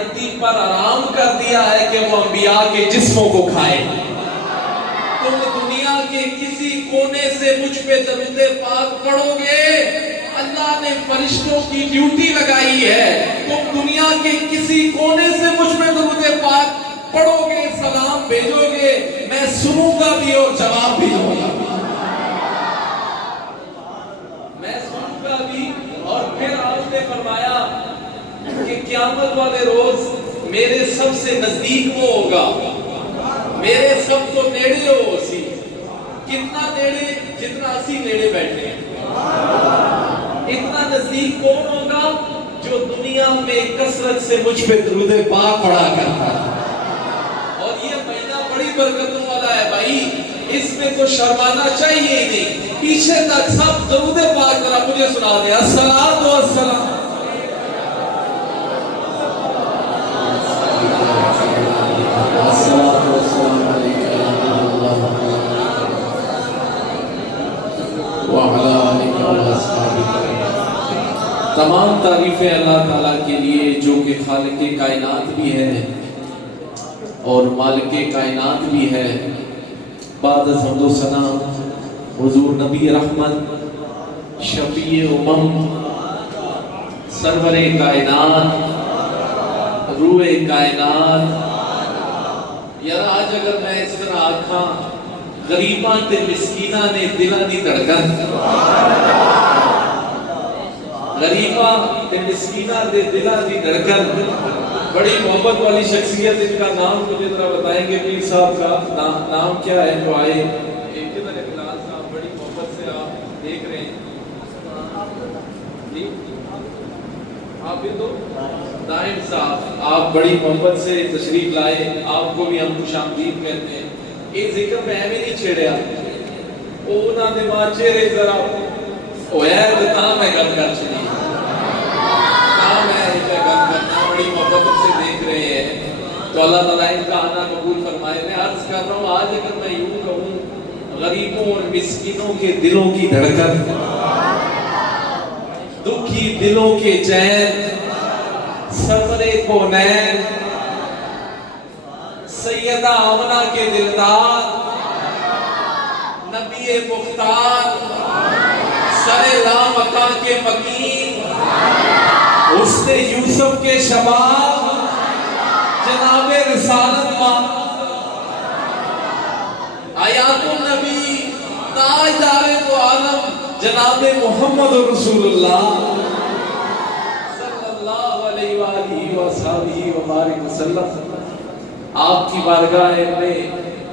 مٹی پر آرام کر دیا ہے کہ وہ انبیاء کے جسموں کو کھائے. تم دنیا کے کسی کونے سے مجھ پہ درود پاک پڑھو گے, اللہ نے فرشتوں کی ڈیوٹی لگائی ہے. تم دنیا کے کسی کونے سے مجھ پہ درود پاک پڑھو گے, سلام بھیجو گے, میں سنوں گا بھی اور جواب بھی دوں گا. میں سنوں گا بھی. اور پھر آپ نے فرمایا کہ قیامت والے روز میرے سب سے نزدیک وہ ہوگا, میرے سب تو نیڑے ہو سی. کتنا نیڑے؟ جتنا اسی نیڑے بیٹھے ہیں. اتنا نزدیک کون ہوگا؟ جو دنیا میں کثرت سے مجھ پہ درود پاک پڑھا کرتا ہے. اور یہ مہینہ بڑی برکتوں والا ہے بھائی, اس میں تو شرمانا چاہیے ہی نہیں. پیچھے تک سب درود پاک کرا مجھے سنا دیں. الصلاۃ والسلام تمام تعریفیں اللہ تعالیٰ کے لیے جو کہ خالق کائنات بھی ہے اور مالک کائنات بھی ہے. بعد از حمد و ثنا حضور نبی رحمت, شفیع امم, سرور کائنات, روح کائنات. یار آج اگر میں اس طرح آکھاں غریباں تے مسکیناں نے دلاں دی دھڑکن, غریباں تے مسکیناں دے دلاں دی دھڑکن, بڑی محبت والی شخصیت. ان کا نام مجھے ذرا بتائیں گے پیر صاحب کا نام کیا ہے جو آئے؟ بڑی محبت سے آپ دیکھ رہے ہیں جی, آپ یہ تو دائم صاحب, آپ بڑی محبت سے تشریف لائے. آپ کو بھی ہم خوش آمدید کہتے ہیں. یہ ذکر میں بھی نہیں چھیڑیا, اونا دے ماں چہرے ذرا اوہیر دتا میں گل کر چلی. بڑی محبت سے دیکھ رہے ہیں تو اللہ تعالیٰ ان کا آنا قبول فرمائے. میں عرض کر رہا ہوں آج اگر میں یوں کہوں غریبوں اور مسکینوں کے دلوں کی دھڑکن, دکھی دلوں کے چین, سرور کونین, سیدہ آمنہ کے دلدار, نبی مختار, سر لامکاں کے مکین, حسن یوسف کے شباب, جناب رسالت ماں, آیات النبی, تاجدار دو عالم جناب محمد رسول اللہ صلی اللہ علیہ وآلہ وصحبہ وبارک وسلم. آپ کی بارگاہ میں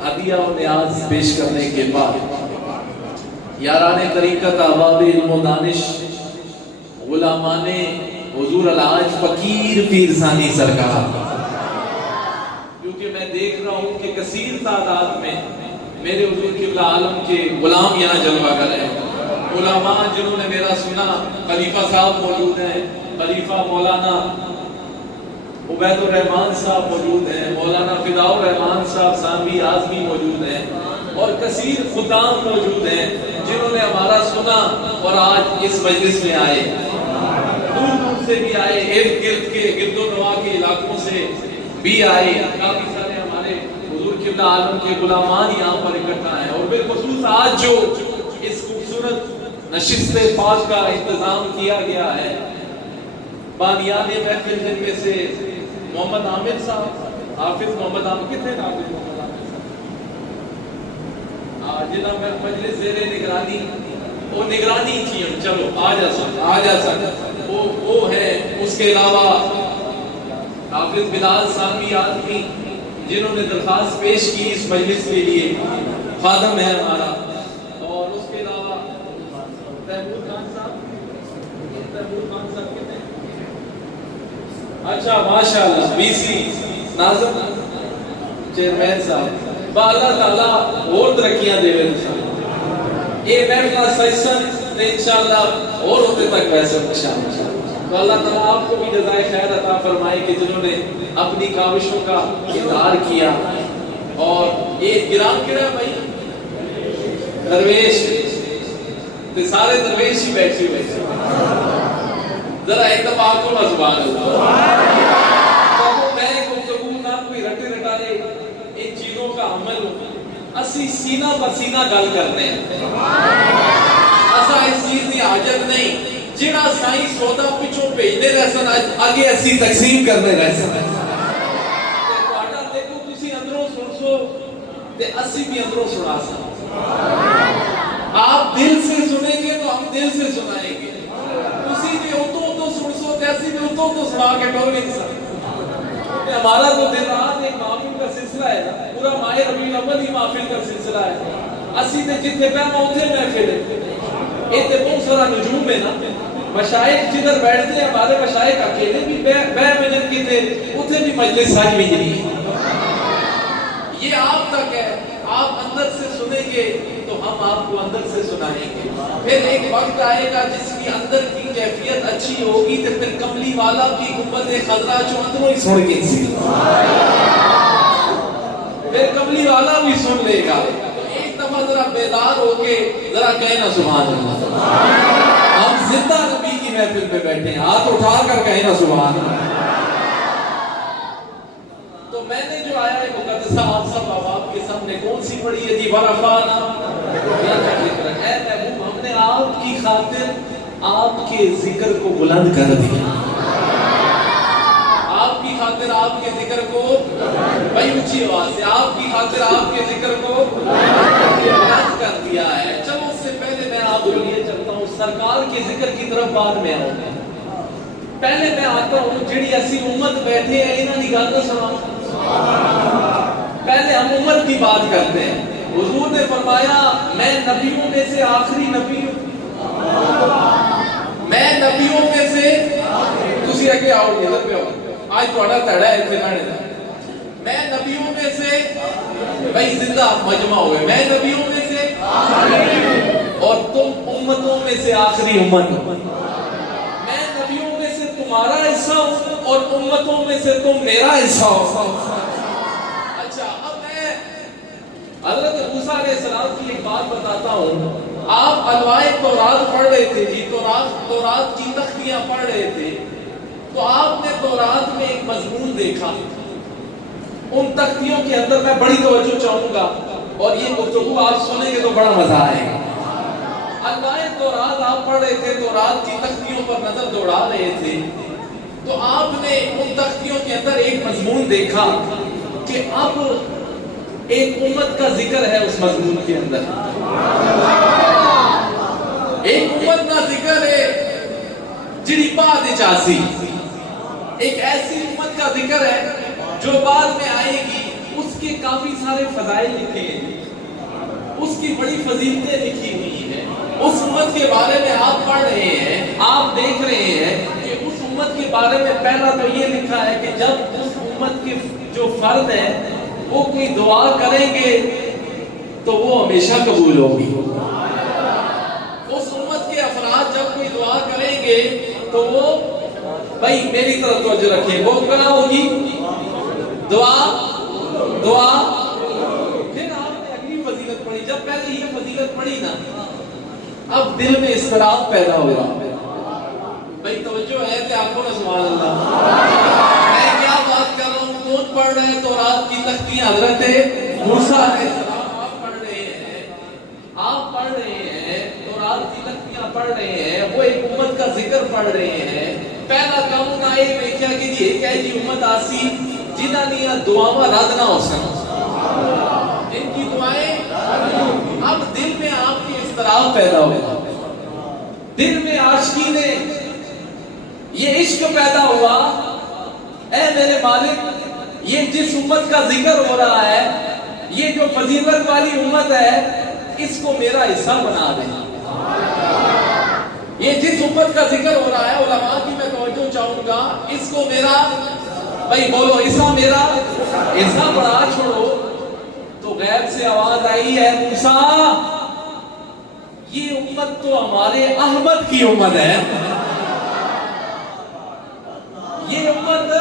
ہدیہ و نیاز پیش کرنے کے بعد یاران طریقت, احباب علم و دانش, غلامان حضور الحاج فقیر پیر ثانی سرکار, کیونکہ میں دیکھ رہا ہوں کہ کثیر تعداد میں میرے حضور قبلہ عالم کے غلام یہاں جلوہ گر ہیں. علماء جنہوں نے میرا سنا, خلیفہ صاحب موجود ہیں, خلیفہ مولانا عبید الرحمان صاحب موجود ہیں, مولانا فداء الرحمان صاحب ثانوی اعظمی موجود ہیں, اور کثیر خدام موجود ہیں جنہوں نے ہمارا سنا اور آج اس مجلس میں آئے. دور دور سے بھی آئے, ارد گرد کے گرد و نواح کے علاقوں سے بھی آئے. کافی سارے ہمارے حضور قبلہ عالم کے غلامان یہاں پر اکٹھا ہیں. اور بالخصوص آج جو اس خوبصورت نشست پاک کا انتظام کیا گیا ہے, بانیان محفل جن میں سے محمد عامر صاحب, حافظ محمد عامر, کتنے حافظ محمد عامر جنہاں میں مجلس زیر نگرانی, وہ نگرانی کی ہم, چلو آ جا سکتا وہ ہے. اس کے علاوہ حافظ بلال ثانوی آدمی جنہوں نے درخواست پیش کی اس مجلس کے لیے, خادم ہے ہمارا. اور اس کے علاوہ تیمور خان صاحب, تیمور خان صاحب کتنے, اچھا ماشاءاللہ بی سی ناظم چیئرمین صاحب. اللہ تعالیٰ اور ترقیاں دے رہے ہیں. یہ محفل سیشن انشاءاللہ اور ہوتے تک ویسے انشاءاللہ. تو اللہ تعالیٰ آپ کو بھی جزائے خیر عطا فرمائے کہ جنہوں نے اپنی کاوشوں کا اظہار کیا. اور یہ گرام گرا بھائی درویش, سارے درویش ہی بیٹھے ہوئے, ذرا اتفاق کو مزبان سینہ پسینہ گل کرنے ہیں اسا اس چیز کی حاجت نہیں جڑا سائیں سودا پچھوں بھیجنے رہ سن اگے اسی تقسیم کرنے رہ سن تہاڈا دیکھو تسی اندروں سن سو تے اسی بھی اندروں سنا سن آپ دل سے سنیں گے تو ہم دل سے سنائیں گے تسی بھی اتوں سن سو تے اسی بھی اتوں سنا کے ٹور نہیں سکتے ہمارا تو دن رات ایک محفل کا سلسلہ ہے پورا ماہ ربیع الاول ہی محفل کا سلسلہ ہے اسی تے جتنے پہما اتنے محفل ہے یہ تے بہت سارا نجوم ہے نا مشائخ جدھر بیٹھتے ہیں ہمارے مشائخ اکیلے بھی بے مجن کی تھے اتنے بھی مجلس سج بھی نہیں یہ آپ تک ہے آپ اندر سے سنیں گے تو ہم آپ کو اندر سے سنائیں گے پھر ایک وقت آئے گا جس کی اندر کی کیفیت اچھی ہوگی تو پھر کملی والا کی گنبد خضرا جو اندروں ہی سن گئی سی پھر کملی والا بھی سن لے گا تو ایک دفعہ ذرا بیدار ہو کے ذرا کہیں نا سبحان اللہ ہم زندہ نبی کی محفل پہ بیٹھے ہیں ہاتھ اٹھا کر کہیں نا سبحان اللہ تو میں نے جو آیا ہے مقدسہ آپ سب آپ کے سامنے کون سی پڑھی ہے جی ورفعنا اے محبوب ہم نے آپ کی خاطر آپ کے ذکر کو بلند کر دیا آپ کی خاطر آپ کے ذکر کو بھائی اونچی آواز سے آپ کی خاطر آپ کے ذکر کو بلند کر دیا ہے چلو اس سے پہلے میں آپ کو لیے چلتا ہوں سرکار کے ذکر کی طرف بعد میں آؤں گا پہلے میں آتا ہوں جڑی ایسی امت بیٹھے ہیں انہاں دی گل سنا پہلے ہم امت کی بات کرتے ہیں حضور نے فرمایا میں نبیوں میں سے آخری نبی ہوں میں نبیوں میں سے تسی اگے آؤ ادھر پہ آؤ آج تھوڑا تڑا ہے اتنے کھانے دا میں نبیوں میں سے بھائی زندہ مجمع ہوئے میں نبیوں میں سے اور تم امتوں میں سے آخری امت میں نبیوں میں سے تمہارا حصہ ہوں اور امتوں میں سے تم میرا حصہ ہو اچھا اب میں حضرت موسیٰ علیہ السلام کی ایک بات بتاتا ہوں آپ الوائے تورات پڑھ رہے تھے جی تورات کی تختیاں پڑھ رہے تھے تو آپ نے تورات میں ایک مضمون دیکھا ان تختیوں کے اندر میں بڑی توجہ چاہوں گا اور یہ گفتگو آپ سنیں گے تو بڑا مزہ آئے گا الوائے تورات آپ پڑھ رہے تھے تورات کی تختیوں پر نظر دوڑا رہے تھے تو آپ نے ان تختیوں کے اندر ایک مضمون دیکھا کہ اب ایک امت کا ذکر ہے اس مضمون کے اندر ایک امت کا ذکر ہے جڑی بعد چاسی ایک ایسی امت کا ذکر ہے جو بعد میں آئے گی اس کے کافی سارے فضائل لکھے ہیں اس کی بڑی فضیلتیں لکھی ہوئی ہیں اس امت کے بارے میں آپ پڑھ رہے ہیں آپ دیکھ رہے ہیں کہ اس امت کے بارے میں پہلا تو یہ لکھا ہے کہ جب اس امت کے جو فرد ہیں وہ کوئی دعا کریں گے تو وہ ہمیشہ قبول ہوگی اس امت کے افراد جب کوئی دعا کریں گے تو وہ بھائی میری طرف توجہ رکھیں وہ کیا ہوگی دعا پھر آپ نے اگلی فضیلت پڑھی جب پہلے یہ فضیلت پڑھی نا اب دل میں اضطراب پیدا ہوا بھائی توجہ ہے کہ آپ کو نہ سبحان اللہ میں کیا بات کر رہا ہوں کون پڑھ رہے ہیں تورات کی تختیاں حضرت موسیٰ علیہ السلام آپ پڑھ رہے ہیں تورات کی تختیاں پڑھ رہے ہیں وہ ایک امت کا ذکر پڑھ رہے ہیں پہلا کام آئے میں کیا کہ یہ کہ جی امت آسی جنہاں نے دعاواں رد نہ ہو سکیں ان کی دعائیں اب دل میں آپ کے اضطراب پیدا ہوا دل میں عاشقی نے یہ عشق پیدا ہوا اے میرے مالک یہ جس امت کا ذکر ہو رہا ہے یہ جو فضیلت والی امت ہے اس کو میرا حصہ بنا دیں یہ جس امت کا ذکر ہو رہا ہے علماء کی میں توجہ چاہوں گا اس کو میرا بھائی بولو حصہ میرا حصہ بڑھا چھوڑو تو غیب سے آواز آئی ہے موسیٰ یہ امت تو ہمارے احمد کی امت ہے یہ امت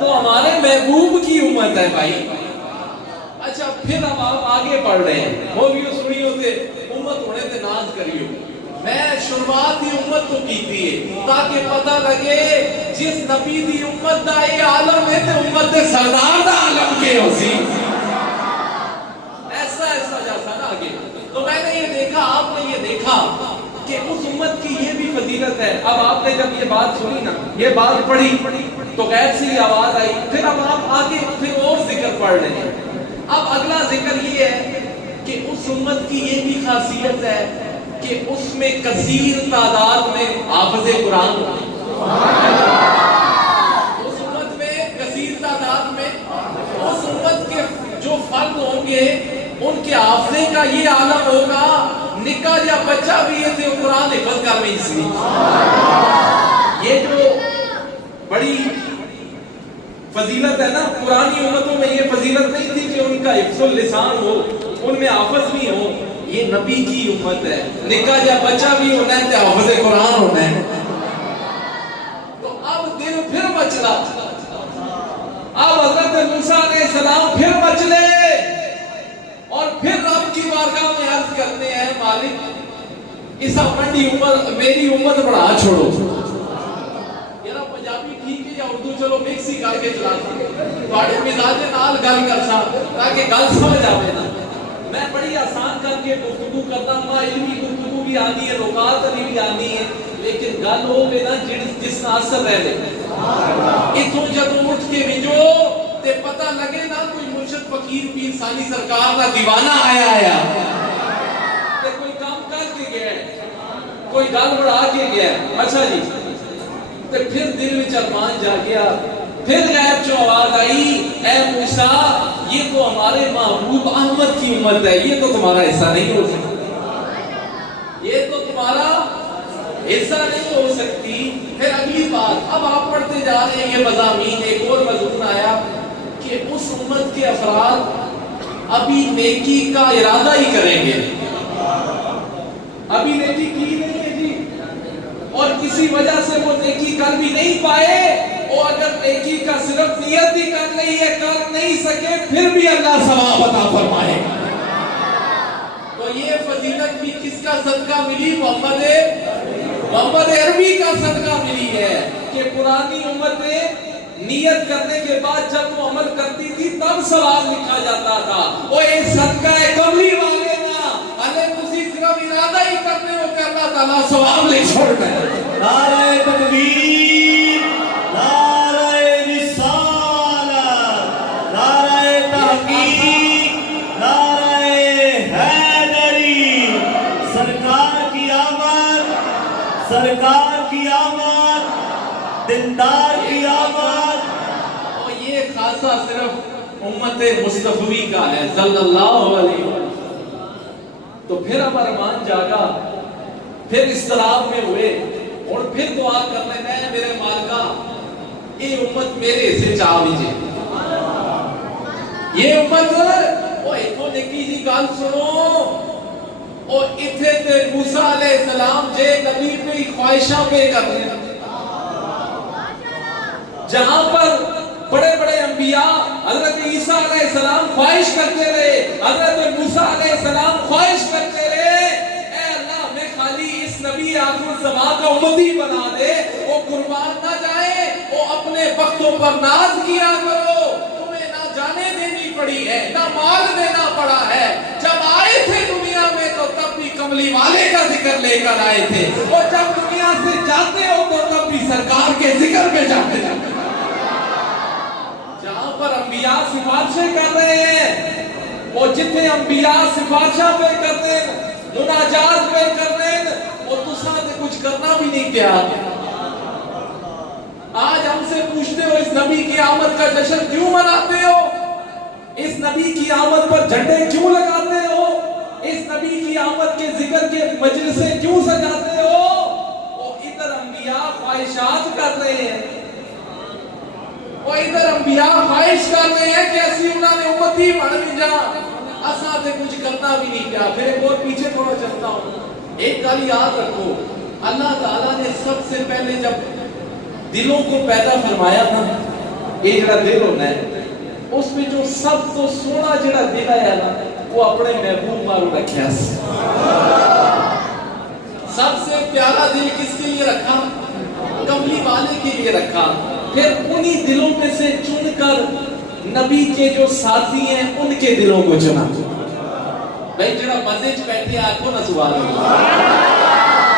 تو ہمارے محبوب کی امت ہے بھائی اچھا پھر اب آپ آگے پڑھ رہے ہیں موویوں سنیوں سے امت ہونے سے ناز کریو میں شروعات ہی امت تو کی تھی تاکہ پتہ لگے جس نبی دی امت دا اے عالم ہے تے امت دے سردار دا عالم کے ہو سی ایسا جیسا نا فضیلت ہے. اب آپ نے جب یہ بات سنی نا, یہ بات پڑھی تو غیر سے ہی آواز آئی, پھر اب آپ آگے پھر اور ذکر پڑھ رہے ہیں. اب اگلا ذکر یہ ہے کہ اس امت کی یہ بھی خاصیت ہے کہ اس میں کثیر تعداد میں حافظ قرآن ہوتے ہیں. اس امت میں کثیر تعداد میں اس امت کے جو فرد ہوں گے ان کے حافظے کا یہ عالم ہوگا, نکا یا بچہ بھی یہ تھے قرآن حفظ کر میں اس لیے. یہ جو بڑی فضیلت ہے نا, پرانی امتوں میں یہ فضیلت نہیں تھی کہ ان کا حفظ اللسان ہو, ان میں حافظ بھی ہو. یہ نبی کی امت ہے, نکا یا بچہ بھی ہونا ہے تو حافظ قرآن ہونا ہے. تو اب دل پھر مچلا, اب حضرت موسیٰ علیہ السلام پھر مچلے اور پھر رب کی بارگاہ میں عرض کرتے ہیں, مالک اس منڈی امت میری امت بڑھا چھوڑو. یار پنجابی ٹھیک ہے یا اردو چلو مکس ہی کر کے چلا تھوڑے مزاج نال گل کر سا تاکہ گل سمجھ آئے نا. میں بڑی آسان کر کے گفتگو کرتا ہوں, علمی گفتگو بھی آنی ہے, نکات بھی آنی ہے, لیکن گل ہو گئی نا جس کا اثر رہ لے. اتوں جب اٹھ کے بھیجو تے پتہ لگے نا کوئی مرشد فقیر پیر ثانی سرکار کا دیوانہ آیا تے کوئی کام کر کے گیا, کوئی گل بڑھا کے گیا. اچھا جی, تے پھر دل میں ارمان جا گیا, پھر غیب جو آواز آئی, اے موسیٰ یہ تو ہمارے محبوب احمد کی امت ہے, یہ تو تمہارا حصہ نہیں ہو سکتی, یہ تو تمہارا حصہ نہیں ہو سکتی. پھر اگلی بات اب آپ پڑھتے جا رہے ہیں, یہ مضامین ایک اور مضمون آیا کہ اس امت کے افراد ابھی نیکی کا ارادہ ہی کریں گے, ابھی نیکی کی نہیں ہے جی, اور کسی وجہ سے وہ نیکی کر بھی نہیں پائے, اور اگر نیکی کا صرف نیت ہی کر رہی ہے, کر نہیں سکے, پھر بھی اللہ ثواب عطا فرمائے. تو یہ فضیلت بھی کس کا صدقہ ملی؟ محمد عربی کا صدقہ ملی ہے کہ پرانی امتیں نیت کرنے کے بعد جب وہ عمل کرتی تھی تب ثواب لکھا جاتا تھا. وہ ایک صدقہ کملی والے نا, اگر تسی صرف ارادہ ہی کرنے ہو کہ اللہ تعالیٰ ثواب لے چھوڑنا ہے. نعرہ تکبیر, نعرہ رسالت, نعرہ تحقیق, نعرہ حیدری. سرکار کی آمد, سرکار کی آمد, دیندار کی آمد. اور یہ خاصہ صرف امت مصطفی کا ہے صلی اللہ علیہ وسلم. تو پھر اب ارمان جاگا, پھر اضطراب میں ہوئے, اور پھر دعا کرنے میں میرے مالکا یہ امت میرے سے چاہ لیجئے. یہ امت وہ ایتھوں نکی جی گل سنو, اور اتھے تے موسیٰ علیہ السلام جے نبی پہ خواہشاں پہ کرنے, جہاں پر بڑے بڑے انبیاء حضرت عیسیٰ علیہ السلام خواہش کرتے رہے, حضرت موسیٰ علیہ السلام خواہش کرتے رہے, اے اللہ میں خالی اس نبی آخر الزمان کا امتی بنا دے, وہ قربان نہ جائے, وہ اپنے وقتوں پر ناز کیا کرو. تمہیں نہ جانے دینی پڑی ہے, نہ مال دینا پڑا ہے. جب آئے تھے دنیا میں تو تب بھی کملی والے کا ذکر لے کر آئے تھے, اور جب دنیا سے جاتے ہو تو تب بھی سرکار کے ذکر میں جاتے ہیں. جہاں پر انبیاء سفارشیں کر رہے ہیں, اور جتنے انبیاء سفارشاں پہ کرتے ہیں, مناجات پہ کر رہے ہیں, وہ تو ساتھ کچھ کرنا بھی نہیں کیا. آج ہم سے پوچھتے ہو اس نبی کی آمد کا جشن کیوں مناتے ہو, اس نبی کی آمد پر جھنڈے کیوں لگاتے ہو, اس نبی کی آمد کے ذکر کے مجلسیں کیوں سجاتے ہو. وہ ادھر انبیاء خواہشات کر رہے ہیں, وہ ادھر انبیاء خواہش کر رہے ہیں کہ اسی انہوں نے امتی بڑھ بھی جا, اساں تے کچھ کرنا بھی نہیں کیا. پھر ایک اور پیچھے تھوڑا چلتا ہوں, ایک گل یاد رکھو, اللہ تعالیٰ نے سب سے پہلے جب دلوں کو پیدا فرمایا نا, یہ جڑا دل ہونا ہے اس میں جو سب تو سونا جڑا دل آیا نا وہ اپنے محبوب مارو رکھیا. سب سے پیارا دل کس کے لیے رکھا؟ کملی والے کے لیے رکھا. پھر انہی دلوں میں سے چن کر نبی کے جو ساتھی ہیں ان کے دلوں کو چنا. بھائی جڑا مزے چ بیٹھے آنکھوں نہ سوال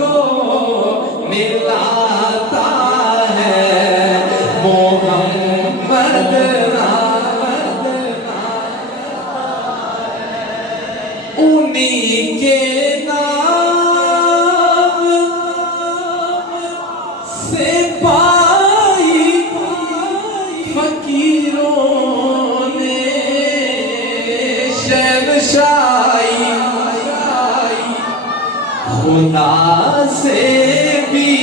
کو ملاتا ہے محمد انہی کے نام سے پائی فقیروں نے شہنشاہی خدا سے بھی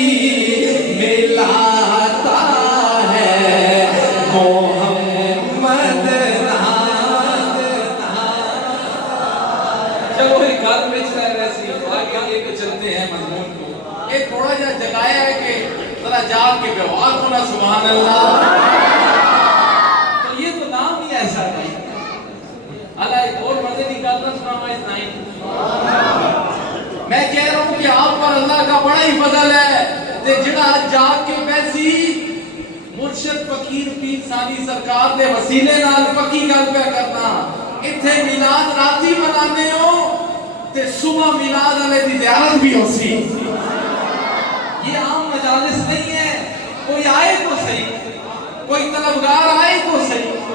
ملاتا ہے محمد چلو ایک گل میں ویسے آگے لے کے چلتے ہیں مضمون کو یہ تھوڑا جا جگایا ہے کہ ذرا جاگ کے بیوار ہونا سبحان اللہ تو یہ تو نام ہی ایسا نہیں اللہ ایک اور مزے نکالنا سنا میں کہہ رہا ہوں کہ آپ پر اللہ کا بڑا ہی فضل ہے تے جڑا جاگ کے پیسی مرشد فقیر پیر ثانی سرکار دے وسیلے نال پکی گل پہ کرنا اتھے میلاد راتی منانے ہو تے صبح میلاد والے دی زیارت بھی ہو سی یہ عام مجالس نہیں ہے کوئی آئے تو صحیح کوئی طلبگار آئے تو صحیح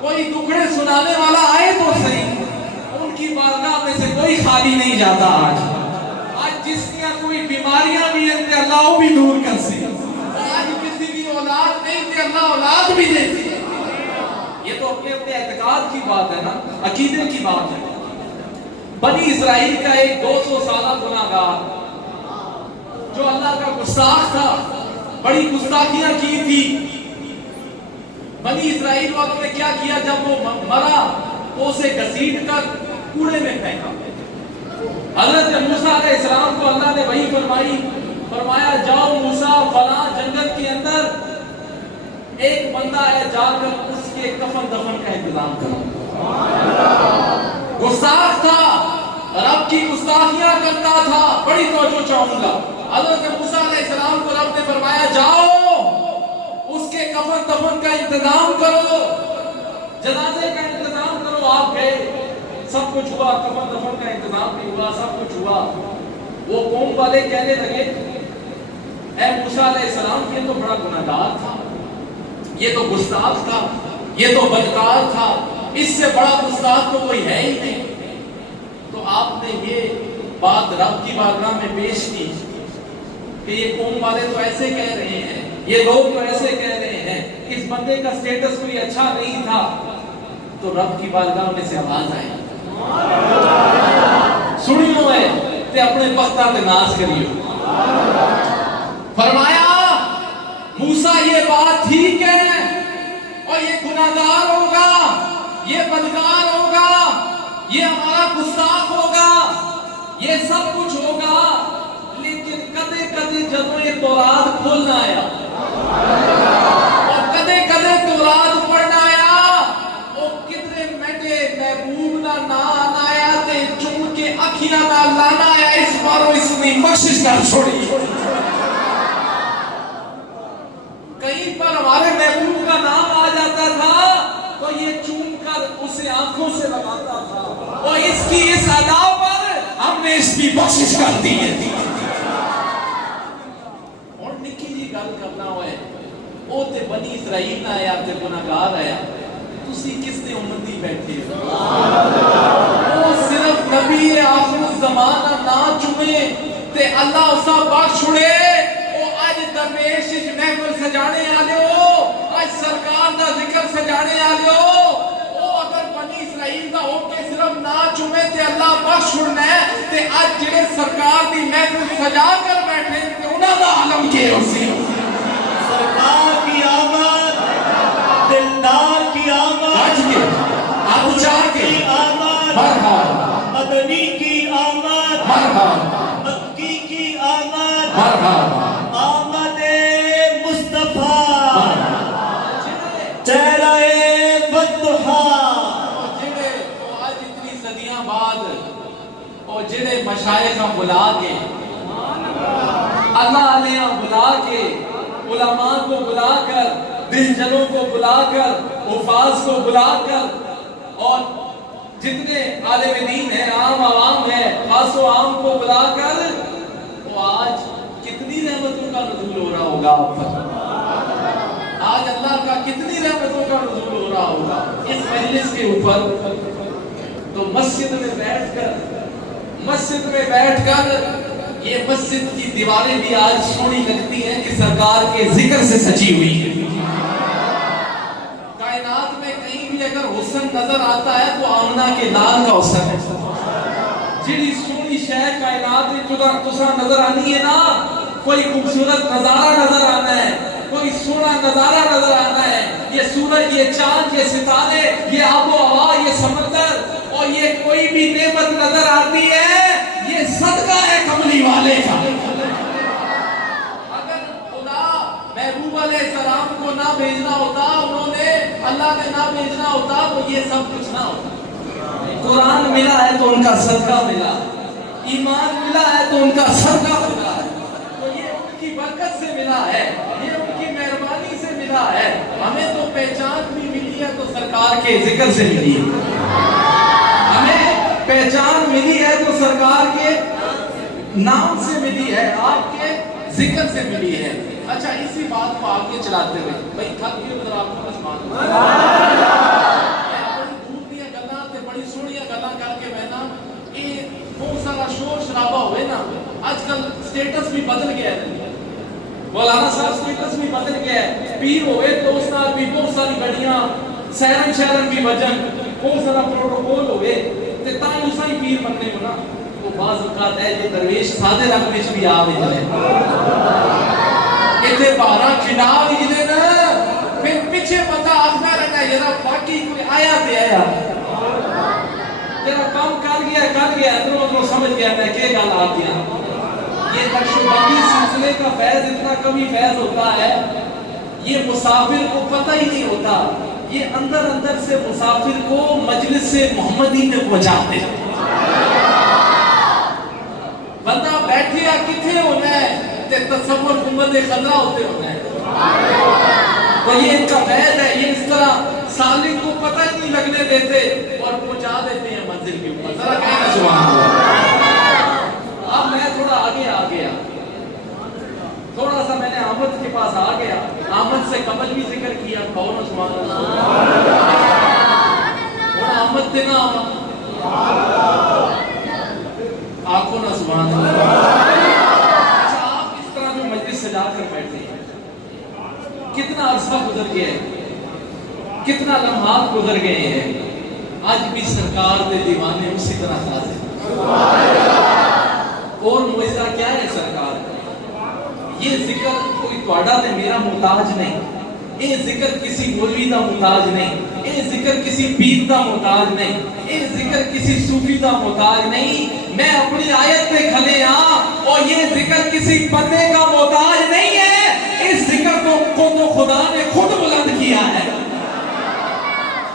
کوئی دکھڑے سنانے والا آئے تو صحیح ان کی بارگاہ میں سے کوئی خالی نہیں جاتا آج جس میں کوئی بیماریاں بھی ہیں تے اللہ بھی دور کر سی آج کسی کی اولاد نہیں تے اللہ اولاد بھی دیتی یہ تو اپنے اپنے اعتقاد کی بات ہے نا عقیدے کی بات ہے بنی اسرائیل کا ایک 200 سالہ گناہگار جو اللہ کا گستاخ تھا بڑی گستاخیاں کی تھی بنی اسرائیل والوں نے کیا کیا جب وہ مرا تو اسے گھسیٹ کر کوڑے میں پھینکا حضرت موسیٰ علیہ السلام کو اللہ نے وحی فرمایا جاؤ موسیٰ فلاں جنگل کے اندر ایک بندہ ہے جا کر اس کے کفن دفن کا انتظام کرو گستاخ تھا رب کی گستاخیاں کرتا تھا بڑی توجہ چاہوں گا حضرت موسیٰ علیہ السلام کو رب نے فرمایا جاؤ اس کے کفن دفن کا انتظام کرو جنازے کا انتظام کرو آپ گئے سب کچھ ہوا کفن دفن کا انتظام بھی ہوا سب کچھ ہوا وہ قوم والے کہنے لگے اے موسیٰ علیہ السلام یہ تو بڑا گناہگار تھا یہ تو گستاخ تھا یہ تو بدکار تھا اس سے بڑا گستاخ تو کوئی ہے ہی نہیں تو آپ نے یہ بات رب کی بارگاہ میں پیش کی کہ یہ قوم والے تو ایسے کہہ رہے ہیں یہ لوگ تو ایسے کہہ رہے ہیں اس بندے کا سٹیٹس کوئی اچھا نہیں تھا تو رب کی بارگاہ میں سے آواز آئی سنیو ہے تے اپنے پختہ تے ناز کریو فرمایا موسیٰ یہ بات ٹھیک ہے اور یہ گناہگار ہوگا یہ بدکار ہوگا یہ ہمارا گستاخ ہوگا یہ سب کچھ ہوگا لیکن کدے کدے جب یہ تورات کھولنا آیا اور کدے کدے تورات پڑھنا آیا وہ کتنے میٹے محبوب نہ نان آیا تے چون کے اکھیاں نہ لانا آیا اس باروں اس نے بخشش نہ چھوڑی کہیں پر ہمارے محبوب کا نام آ جاتا تھا تو یہ چون کر اسے آنکھوں سے لگاتا تھا اور اس کی اس ادا پر ہم نے اس کی بخشش کر دی ہے اور نکی جی گل کرنا ہوئے او تے بنی اسرائیل نہ آیا تے گناہگار آیا تسی کس نے امتی بیٹھے وہ صرف نبی آخر الزمانہ نہ چومے تے اللہ اسا بخش چھڑے درویش محفل سجانے آلے ہو آج سرکار دا ذکر سجانے آلے ہو او اگر بنی اسرائیل دا ہو کے صرف نا چومے تے اللہ بخش چھڑنا ہے تے آج جڑے سرکار دی محفل سجا کر بیٹھے تے انہاں دا عالم کے اسی سرکار کی آمد دلدار کی آمد آج کے ابو چار کے آمد مرحبا مدنی کی آمد مرحبا مکی کی آمد مرحبا چہرہ بدخا جڑے آج اتنی صدیاں بعد اور جڑے مشائخ بلا کے اللہ علیہ بلا کے علماء کو بلا کر دل جنوں کو بلا کر حفاظ کو بلا کر اور جتنے عالم دین ہیں عام عوام ہیں خاص و عام کو بلا کر وہ رحمتوں کا نزول ہو رہا ہوگا آپ پر؟ آج اللہ کا کتنی رحمتوں کا نزول ہو رہا ہوگا اس مجلس کے اوپر؟ تو مسجد میں بیٹھ کر یہ مسجد کی دیواریں بھی آج سونی لگتی ہیں کہ سرکار کے ذکر سے سجی ہوئی ہے۔ کائنات میں کہیں بھی اگر حسن نظر آتا ہے تو آمنہ کے لال کا حسن ہے۔ جڑی سونی شہر کائنات میں تسا نظر آنی ہے نا، کوئی خوبصورت نظارہ نظر آنا ہے، کوئی سونا نظارہ نظر آنا ہے، یہ سورج، یہ چاند، یہ ستارے، یہ آب و ہوا، یہ سمندر اور یہ کوئی بھی نعمت نظر آتی ہے، یہ صدقہ ہے کملی والے کا۔ اگر خدا محبوب علیہ السلام کو نہ بھیجنا ہوتا، انہوں نے اللہ نے نہ بھیجنا ہوتا تو یہ سب کچھ نہ ہوتا۔ قرآن ملا ہے تو ان کا صدقہ ملا، ایمان ملا ہے تو ان کا صدقہ ملا ہے، تو یہ ان کی برکت سے ملا ہے، یہ ان کی مہربانی سے ملا ہے۔ ہمیں تو پہچان بھی ملی ہے تو سرکار کے ذکر سے ملی ہے، ہمیں پہچان ملی ہے تو سرکار کے نام سے ملی ہے، آپ کے ذکر سے ملی ہے۔ اچھا، اسی بات کو آگے چلاتے ہوئے بھائی تھک گئے ادھر آپ کو بس بڑی سوڑیاں گلاں کر کے میں نا یہ بہت سارا شور شرابہ ہوئے نا، آج کل سٹیٹس بھی بدل گیا ہے، مولانا صاحب سٹیٹس بھی بدل گیا ہے، پیر ہوئے تو اس نال بھی بہت ساری گڑیاں سیرن شہرن بھی بجن، بہت سارا پروٹوکول ہوئے تے تاں اسا ہی پیر بننے کو نا وہ بعض اوقات ہے جو درویش سادے رنگ وچ بھی آ وچ ہے ایتھے بارہ کھڑا وچ نا، پھر پیچھے پتہ آخدا رہنا یار باقی کوئی آیا تے آیا تیرا کام کر گیا ادھر سمجھ گیا میں کہ گل آ گیا۔ یہ نقشبندی سلسلے کا فیض اتنا کمی فیض ہوتا ہے، یہ مسافر کو پتہ ہی نہیں ہوتا، یہ اندر سے مسافر کو مجلس سے محمدی میں پہنچاتے ہیں۔ بندہ بیٹھے یا کتھے ہونا ہے تے تصور امت خضرا ہوتے ہونا ہے، تو یہ ان کا فیض ہے، یہ اس طرح سالک کو پتہ ہی نہیں لگنے دیتے اور پہنچا دیتے ہیں منزل کے اوپر۔ ذرا کہنا سبحان اللہ۔ اب میں تھوڑا آگے آ گیا، تھوڑا سا میں نے احمد کے پاس آ گیا، احمد سے قبل بھی ذکر کیا، کہو سبحان اللہ۔ اور احمد تے نا آنکھوں نا سبحان اللہ۔ اچھا، آپ اس طرح جو مجلس سجا کر بیٹھے ہیں، کتنا عرصہ گزر گیا ہے، کتنا لمحات گزر گئے ہیں، آج بھی سرکار دے دیوانے اسی طرح تازے۔ اور معجزہ کیا ہے سرکار کا؟ یہ ذکر کوئی تواڈا تے میرا محتاج نہیں، یہ ذکر کسی مولوی دا محتاج نہیں، یہ ذکر کسی پیر دا محتاج نہیں، یہ ذکر کسی صوفی دا محتاج نہیں، میں اپنی آیت پہ کھلے ہاں، اور یہ ذکر کسی بندے کا محتاج نہیں ہے، اس ذکر کو تو خدا نے خود بلند کیا ہے۔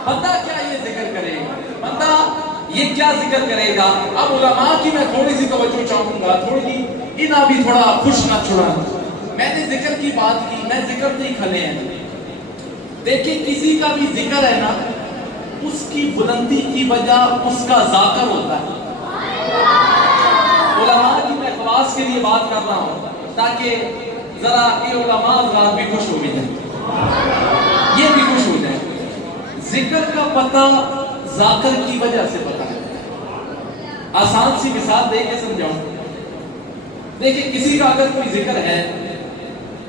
بندہ کیا یہ ذکر کرے گا، بندہ یہ کیا ذکر کرے گا؟ اب علماء کی میں تھوڑی سی توجہ چاہوں گا، تھوڑی انہاں بھی تھوڑا خوش نہ چھڑا۔ میں نے ذکر کی بات کی، میں ذکر نہیں کھلے ہیں، دیکھیں کسی کا بھی ذکر ہے نا، اس کی بلندی کی وجہ اس کا ذاکر ہوتا ہے۔ علماء کی میں خواص کے لیے بات کر رہا ہوں تاکہ ذرا یہ علماء حضرات بھی خوش ہو جائیں، یہ بھی خوش ہو جائیں۔ ذکر کا پتہ ذاکر کی وجہ سے پتہ ہے۔ آسان سی مثال دے کے سمجھاؤں، دیکھیں کسی کا اگر کوئی ذکر ہے،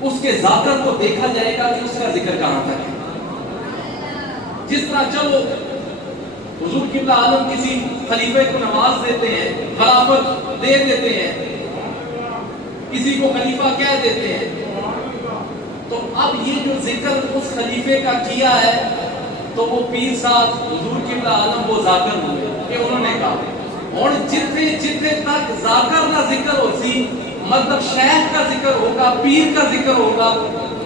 اس کے ذاکر کو دیکھا جائے گا کہ اس کا ذکر کہاں تک ہے۔ جس طرح چلو حضور قبلہ عالم کسی خلیفے کو نواز دیتے ہیں، خلافت دے دیتے ہیں، کسی کو خلیفہ کہہ دیتے ہیں، تو اب یہ جو ذکر اس خلیفے کا کیا ہے تو وہ پیر صاحب حضور قبلہ عالم وہ ذاکر ہوئے کہ انہوں نے کہا، اور جتنے تک ذاکر نہ ذکر ہو سی، مطلب شیخ کا ذکر ہوگا، پیر کا ذکر ہوگا،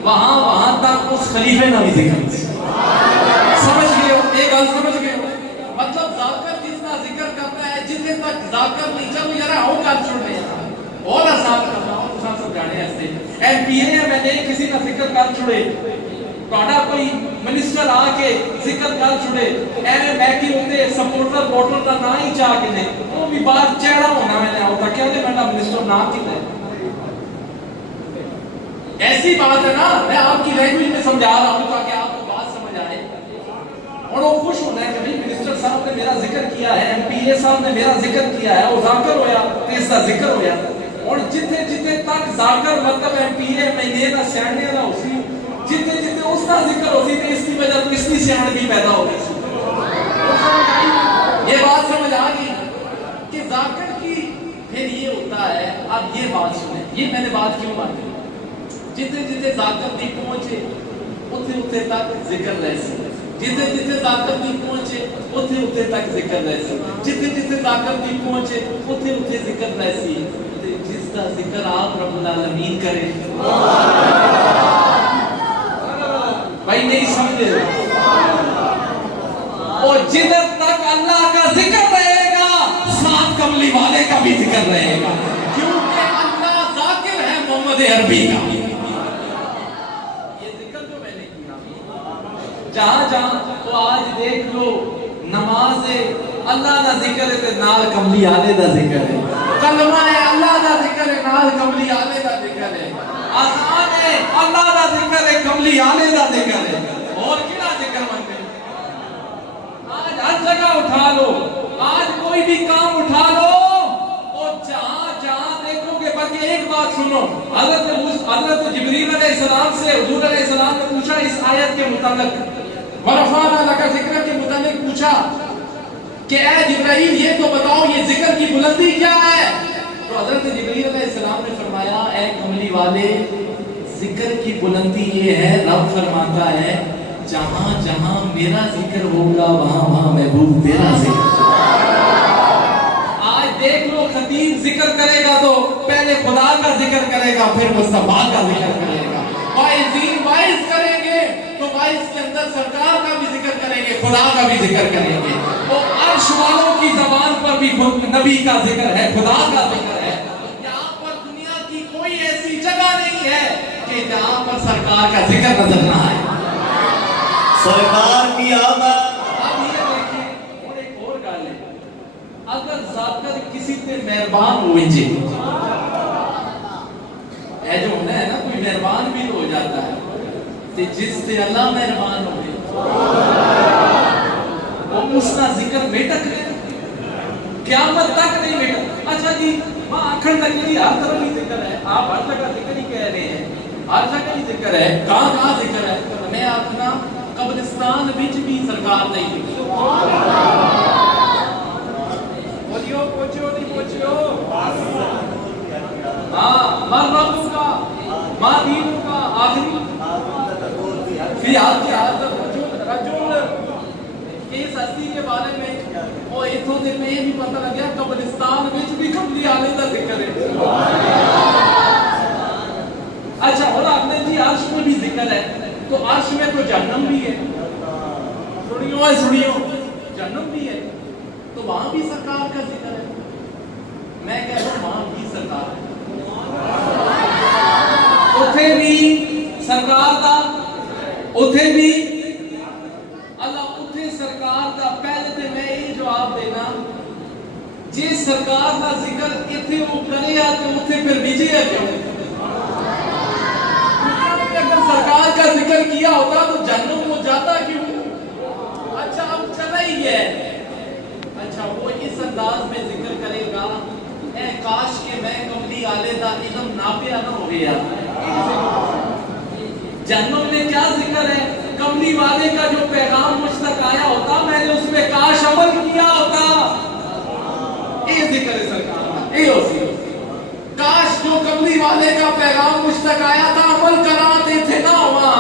وہاں تک اس خلیفے نہ بھی ذکر ہوگا۔ سمجھ گئے ہو؟ ایک گل سمجھ گئے ہو؟ مطلب ذاکر جتنا ذکر کرتا ہے، جتنے تک ذاکر نہیں، چلو یار ہو کر چھوڑنے اور آسان کرنا ہو تو سمجھانے ایسے ایم پی اے میں نے کسی کا ذکر کر چھوڑے، تہاڈا کوئی منسٹر آ کے ذکر کر چھوڑے، ایویں میں کی ہوندے سپورٹر ووٹر دا نام ہی چاہ کے نے، وہ بھی باہر چہرہ ہونا میں نے ہوتا کہ میں منسٹر نام کیتا ہے، ایسی بات ہے نا, میں آپ کی لینگویج میں سمجھا رہا ہوں تاکہ آپ کو بات سمجھ آئے. اور وہ خوش ہونا ہے کہ بھائی منسٹر صاحب نے میرا ذکر کیا ہے, ایم پی اے صاحب نے میرا ذکر کیا ہے, وہ ذاکر ہویا تے اس کا ذکر ہویا. اور جتنے جتنے تک ذاکر مطلب ایم پی اے مہینے کا سیانے کا ہو سی, جتنے جتنے اس کا ذکر ہو سی تے اس کی وجہ تو اس کی سیاحت پیدا ہو گئی سی. یہ بات سمجھ آ گئی کہ ذاکر کی پھر یہ ہوتا ہے. اب یہ بات سنیں, یہ میں نے بات کیوں بات کی, جتنے جتنے ذاکر دی پہنچے اتنے اتنے تک ذکر رہ سی, جتنے جتنے ذاکر دی پہنچے اتنے اتنے تک ذکر رہ سی, جتنے جتنے ذاکر دی پہنچے اتنے اتنے ذکر رہ سی. جس کا ذکر آپ رب العالمین کریں بھائی نہیں سمجھے, اور جدھر تک اللہ کا ذکر رہے گا ساتھ کملی والے کا بھی ذکر رہے گا, کیونکہ اللہ ذاکر ہے محمد عربی کا. یہ ذکر جو میں نے کیا جہاں جہاں تو آج دیکھ لو نماز ہے اللہ دا ذکر ہے تے نال کملی والے دا ذکر ہے, کلمہ ہے اللہ دا ذکر ہے نال کملی والے دا ذکر ہے, آسان ہے اللہ دا ذکر ہے کملی والے دا ذکر ہے. اور کیا ذکر مانتے ہیں؟ آج ہر جگہ اٹھا لو, آج کوئی بھی کام اٹھا لو اور جہاں جہاں دیکھو گے. بلکہ ایک بات سنو, حضرت جبریل علیہ السلام سے حضور علیہ السلام نے پوچھا اس آیت کے متعلق, ورفعنا لک ذکرک کے متعلق پوچھا کہ اے جبرائیل یہ تو بتاؤ یہ ذکر کی بلندی کیا ہے. تو حضرت جبریل علیہ السلام نے فرمایا اے کملی والے ذکر کی بلندی یہ ہے, رب فرماتا ہے جہاں جہاں میرا ذکر ہوگا وہاں وہاں محبوب تیرا ذکر. آج دیکھ لو خطیب ذکر کرے گا تو پہلے خدا کا ذکر کرے گا پھر مصطفیٰ کا ذکر کرے گا. واعظین واعظ کریں گے تو واعظ کے اندر سرکار کا بھی ذکر کریں گے, خدا کا بھی ذکر کریں گے. وہ عرش والوں کی زبان پر بھی نبی کا ذکر ہے, خدا کا ذکر ہے. یہاں پر دنیا کی کوئی ایسی جگہ نہیں ہے کہ جہاں پر سرکار کا ذکر نظر نہ آئے. سرکار کی آمد. اب یہ دیکھیں اور ایک اور گل ہے, اگر ذاکر کسی تے مہربان ہوئے جی اے جو ہونا ہے نا, کوئی مہربان بھی تو ہو جاتا ہے, تے جس تے اللہ مہربان ہوئے وہ اس کا ذکر بیٹک رہے قیامت تک نہیں بیٹک. اچھا جی ماں آخر تک نہیں, ہر طرف ہی ذکر ہے, آپ ہر جگہ ذکر ہی کہہ رہے ہیں, ہر جگہ ہی ذکر ہے, کہاں کہاں ذکر ہے. میں اپنا قبرستان وچ بھی سرکار نہیں بولیو پوچھو نہیں پوچھو. ہاں مر ربو کا ماں دینوں کا آخری فی حال کی حالت رجل اس ہستی کے بارے میں اور اتھوں سے میں بھی پتہ لگیا قبرستان وچ بھی کملی والے دا ذکر ہے. اچھا اور آپ نے جی عرش میں بھی ذکر ہے, تو عرش میں تو جہنم بھی ہے, سنیو جہنم بھی ہے, تو وہاں بھی سرکار کا ذکر ہے. میں کہہ رہا ہوں وہاں بھی سرکار ہے, اتھے بھی سرکار دا, اتھے بھی اللہ اتھے سرکار دا. پہلے تے میں یہ جواب دینا جی سرکار دا ذکر اتھے وہ کرے یا تے اتھے پھر بیجے ہے کیوں. اگر سرکار کا ذکر کیا ہوتا تو جہنم وہ جاتا کیوں. اچھا اب چلا ہی ہے, اچھا وہ اس انداز میں ذکر کرے گا اے کاش کہ میں کملی والے دا علم ناپیا نہ ہو گیا. جہنم میں کیا ذکر ہے, کملی والے کا جو پیغام مجھ تک آیا ہوتا میں نے اس میں کاش عمل کیا ہوتا. یہ ذکر ہے سرکار کا, یہ ہوتی کاش جو کملی والے کا پیغام مجھ تک آیا تھا عمل کراتے تھے نہ ہوا,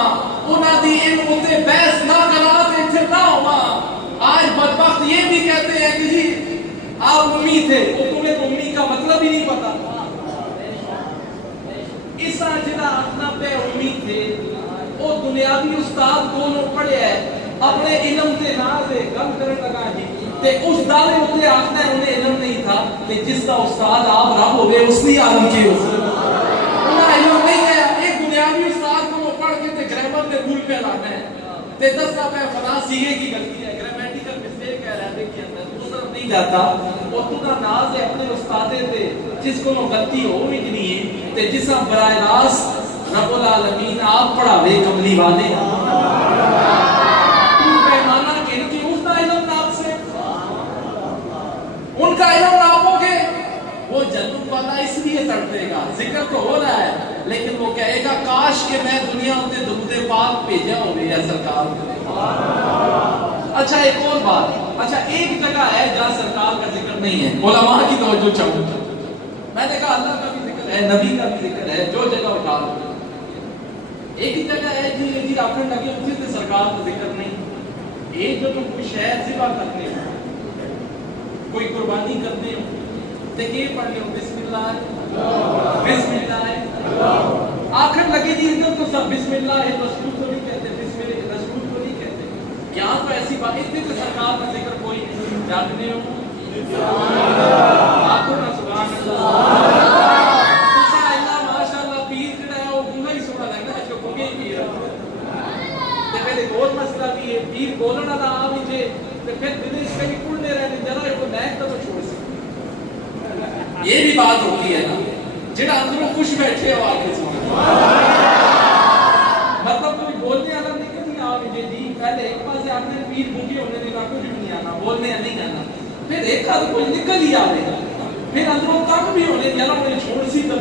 انہاں دی علم تے بحث نہ کراتے تھے نہ ہوا. آج بدبخت یہ بھی کہتے ہیں کہ جی آپ امی تھے, وہ تمہیں تو امی کا مطلب ہی نہیں پتا. اس جڑا اپنا پہ امی تھے وہ دنیاوی استاد کولوں پڑھے ہے, اپنے علم تے نال گل کرنے لگا جی تے اس دعوے اتنے آخنا ہے انہیں علم نہیں تھا کہ جس کا استاد آپ رب ہو گئے اس نے عالم کی انہیں علم نہیں ہے. ایک دنیاوی استاد کو پڑھ کے تے گرامر تے بھول پہ لانا ہے تے دس کا پہ فلاں سیگے کی غلطی ہے, گرامیٹیکل مسٹیک ہے رہنے کے اندر, دوسرا نہیں جاتا. اور تو کا ناز ہے اپنے استادے تے جس کو غلطی ہو ہی نہیں ہے تے جس کا براہ راست رب العالمین آپ پڑھاوے کملی والے پیمانہ کن کی اس کا علم ناپ سے ان کا علم ناپو گے وہ جنت والا اس لیے تڑپے گا ذکر تو ہو رہا ہے لیکن وہ کہے گا کاش کہ میں دنیا ہوتے درود پاک بھیجا ہو گیا سرکار. اچھا ایک اور بات, اچھا ایک جگہ ہے جہاں سرکار کا ذکر نہیں ہے, علماء کی توجہ چاہوں. میں نے کہا اللہ کا بھی ذکر ہے, نبی کا بھی ذکر ہے, جو جگہ اٹھا لو. ایک ہی جگہ ہے جی آپ نے لگے اسی سے سرکار کا ذکر نہیں. ایک جو تم کوئی شہر ذبح کرتے ہو, کوئی قربانی کرتے ہو, دیکھیے پڑھنے ہو بسم اللہ بسم اللہ, آخر لگے جی ادھر تو سب بسم اللہ رسول کو نہیں کہتے, بسم اللہ رسول کو نہیں کہتے. یہاں تو ایسی بات اتنی تو سرکار کا ذکر کوئی نہیں. جانتے ہو آخر نہ سبحان اللہ ماشاء اللہ پیر کھڑا ہے وہ گنگا ہی سونا لگنا ہے جو گنگے ہی پیر ہے. پہلے اور مسئلہ بھی ہے پیر بولنا تھا آ مجھے پھر بدیش کہیں کھڑنے رہنے ذرا کو نیک تو چھوڑ سکتے. یہ بھی بات ہوتی ہے نا جڑا اندروں خوش بیٹھے ہو آپ کے سامنے, مطلب کوئی بولنے والا نہیں کہ آپ مجھے جی پہلے ایک پاس آپ نے پیر بھوکے ہونے دینا کچھ بھی نہیں آنا, بولنے نہیں آنا, پھر ایک آدھ کوئی نکل ہی آئے گا, پھر اندروں تک بھی ہونے دینا مجھے چھوڑ سی تو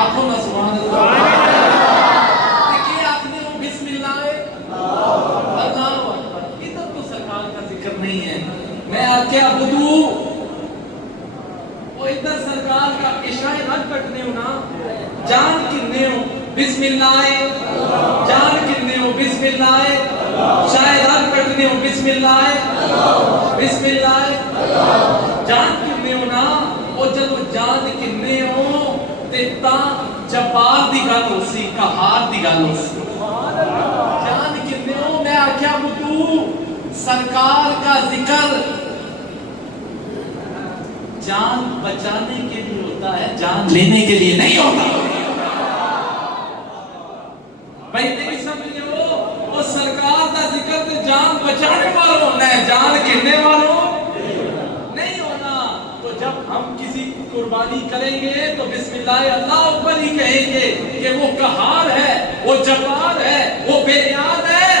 آنکھوں میں سبحان اللہ کہ آپ نے وہ بسم اللہ اللہ اکبر. ادھر تو سرکار کا ذکر نہیں ہے. میں آپ کیا بدو وہ ادھر سرکار کا اشارے رد کٹنے ہو نا, جان کنے ہو بسم اللہ, جان کنے ہو بسم اللہ, شاید رد کٹنے ہو بسم اللہ بسم اللہ, جان کنے ہو نا. وہ جب جان کنے ہو تے تا جبار دی گل ہو سی کہار دی گل ہو سی. جان کنے ہو میں آکھیا بدو سرکار کا ذکر جان بچانے کے لیے ہوتا ہے, جان لینے کے لیے نہیں ہوتا. بھائی نہیں سمجھے وہ سرکار کا ذکر تو جان بچانے والوں ہونا ہے, جان گرنے والوں نہیں ہونا. تو جب ہم کسی قربانی کریں گے تو بسم اللہ اللہ اکبر ہی کہیں گے کہ وہ قہار ہے, وہ جبار ہے, وہ بے نیاز ہے.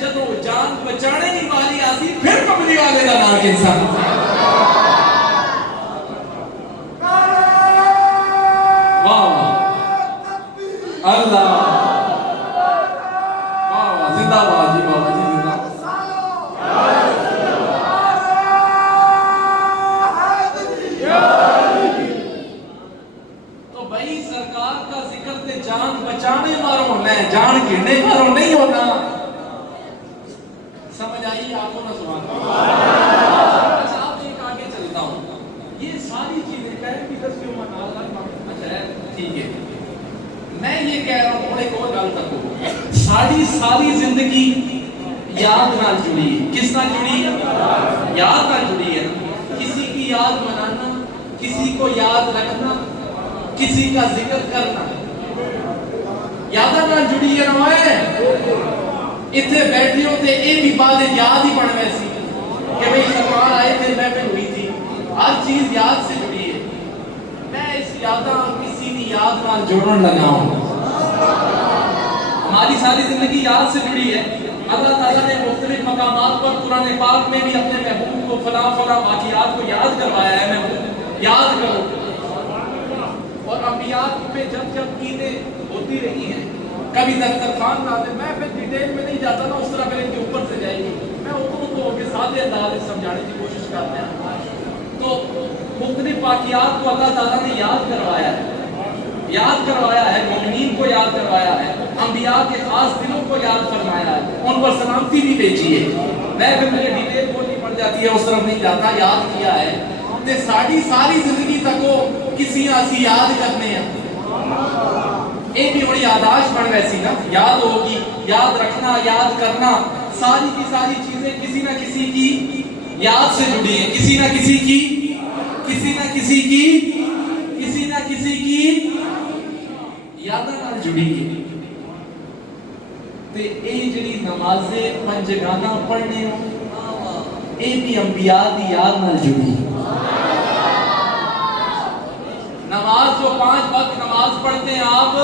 جب وہ جان بچانے کی باری آتی پھر کملی والے کا نام انسان اللہ زندہ باد جی بابا جی زندہ. تو بھائی سرکار کا ذکر تے جان بچانے والوں ہونا ہے, جان گرنے والوں نہیں ہونا. سمجھ آئی آپ کو نہ سبحان اللہ. آپ ایک آگے چلتا ہوں, یہ ساری چیزیں کہیں بھی دس کیوں منا اچھا ہے ٹھیک ہے. میں یہ کہہ رہا ہوں ایک اور گل تک ساری زندگی یاد نہ جڑی ہے. کس نہ جڑی ہے؟ یاد نہ جڑی ہے. کسی کی یاد منانا, کسی کو یاد رکھنا, کسی کا ذکر کرنا یاد نہ جڑی ہے. اتنے بیٹھے ہوتے یہ بھی بات یاد ہی پڑ ویسی کہ بھئی سرکار آئے تھے محفل ہوئی تھی, ہر چیز یاد سے جڑی ہے. میں اس یاداں کسی بھی یاد نہ جوڑن لگا ہوں. ہماری ساری زندگی یاد سے جڑی ہے. اللہ تعالیٰ نے مختلف مقامات پر قرآن پاک میں بھی اپنے محبوب کو فلاں فلاں واقعات کو یاد کروایا ہے. محبوب یاد کرو. اور انبیاء پہ جب جب عیدیں ہوتی رہی ہیں کبھی دسترخوان لاتے, میں پھر ڈیٹیل میں نہیں جاتا نا اس طرح پھر ان کے اوپر سے جائے گی, میں اردو کے سادے انداز سے سمجھانے کی کوشش کرتے ہیں. تو مختلف واقعات کو اللہ تعالیٰ نے یاد کروایا ہے, مومنین کو یاد کروایا ہے, انبیاء کے خاص دلوں کو یاد فرمایا ہے, ان پر سلامتی بھی بھیجی ہے. میں پھر مجھے ڈیٹیل بولنی پڑ جاتی ہے, اس طرف نہیں جاتا. یاد کیا ہے ساری زندگی تک وہ کسی آسی یاد کرنے ہیں. ایک بھی بڑی یاداشت بن ویسی نا, یاد ہوگی, یاد رکھنا, یاد کرنا, ساری کی ساری چیزیں کسی نہ کسی کی یاد سے جڑی ہیں, کسی نہ کسی کی یاد نال جڑی ہے. تے اے جڑی نمازیں پنجگانہ پڑھنے ہو اے بھی انبیاء دی یاد نال جڑی. نماز نماز جو 5 وقت نماز پڑھتے ہیں آپ،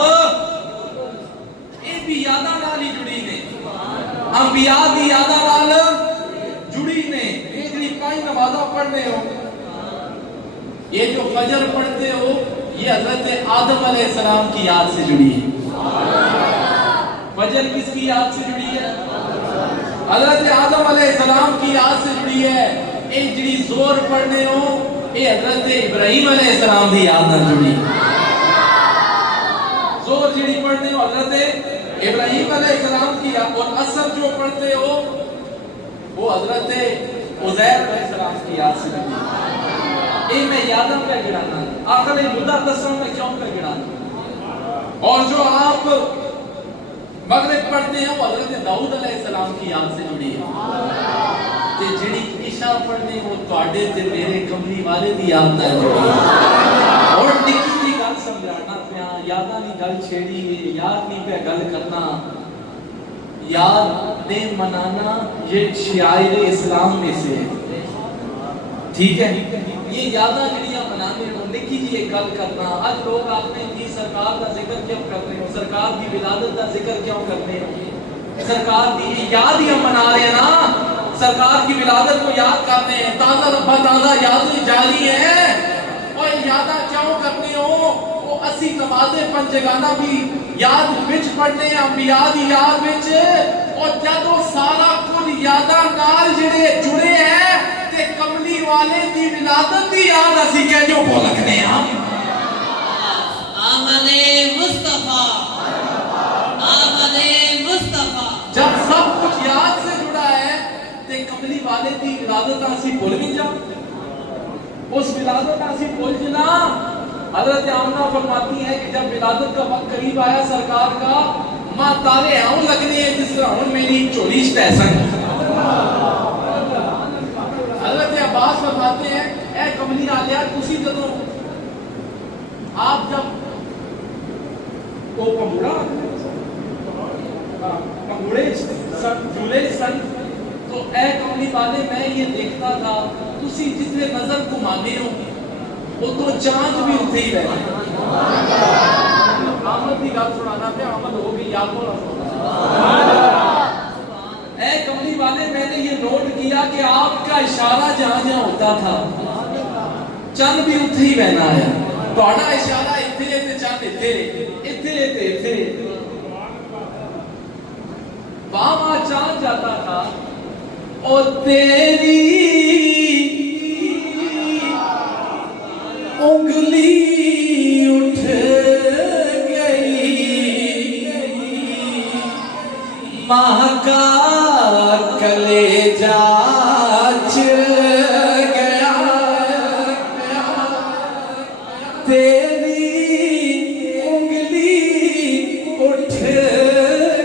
یہ بھی یاداں نال ہی جڑی نے، انبیاء دی یاداں نال جڑی نے. یہ جڑی 5 نمازاں پڑھنے ہو، یہ جو فجر پڑھتے ہو، یہ حضرت آدم علیہ السلام کی یاد سے جڑی ہے. فجر کس کی یاد سے جڑی ہے؟ حضرت آدم علیہ السلام کی یاد سے جڑی ہے. یہ جڑی زور پڑھنے ہو، یہ حضرت ابراہیم علیہ السلام کی یاد نہ جڑی. زور جڑی پڑھنے ہو حضرت ابراہیم علیہ السلام کی یاد. اور عصر جو پڑھتے ہو وہ حضرت عزیر علیہ السلام کی یاد سے جڑی. یہ میں یادوں پہ گرانا، آخر یہ مدہ دسوں میں کیوں پہ گرانا. اور جو آپ مغرب پڑھتے ہیں وہ حضرت داؤد علیہ السلام کی یاد سے جڑی ہے. تے جڑی عشاء پڑھنے وہ تواڈے تے میرے کملی والے دی یاد نال جڑی ہے. اور نکی جی گل سمجھانا پیا، یاداں دی گل چھیڑی ہے، یاد نہیں پہ گل کرنا. یاد نے منانا یہ شعائر اسلام میں سے ہے، ٹھیک ہے. یہ یاداں جڑیاں منانے ہو، نکی جی ایک گل کرنا. آج لوگ آپ نے جی سرکار کا ذکر کیوں کرتے ہو، سرکار کی ولادت کا ذکر کیوں کرتے ہو، سرکار کی یاد ہی ہم منا رہے ہیں نا، سرکار کی ولادت کو یاد کرتے ہیں. تازہ ربا تازہ یادیں جاری ہیں. اور یاداں کیوں کرتے ہو؟ وہ اسی نمازیں پنجگانہ بھی یاد وچ پڑھنے ہیں، انبیاء دی یاد وچ. اور جدوں سارا کل یاداں نال جڑے جڑے ہیں تے کملی والے دی ولادت دی یاد اسی کہ جو بولکنے ہیں. آمد مصطفیٰ، آمد مصطفیٰ. جب سب کچھ یاد سے جڑا ہے تے کملی والے دی ولادت اسی بھول بھی جا. اس ولادت اسی بھول جنا. حضرت آمنہ فرماتی ہے کہ جب ولادت کا وقت قریب آیا سرکار کا، ماں تارے ہوں لگنے ہیں جس طرح ہوں میری چوڑی سٹیسن. حضرت عباس فرماتے ہیں اے کملی آلیا تسی جدوں آپ جب وہ پنگوڑے جھولے سن تو اے کملی والے میں یہ دیکھتا تھا تسی جتنے نظر گھمانے ہو وہ تو چاند بھی اتنے ہی رہے. آمد کی گل سنانا پہ آمد ہو گئی یاد ہو رہا. اے کملی والے میں نے یہ نوٹ کیا کہ آپ کا اشارہ جہاں جہاں ہوتا تھا چند بھی اتنے ہی بہنا آیا. تھوڑا اشارہ اتنے تے چند اتنے اتنے تے اتنے. وہاں چاند جاتا تھا اور تیری انگلی اٹھ گئی، ماں کا کلیجہ چر گیا، تیری انگلی اٹھ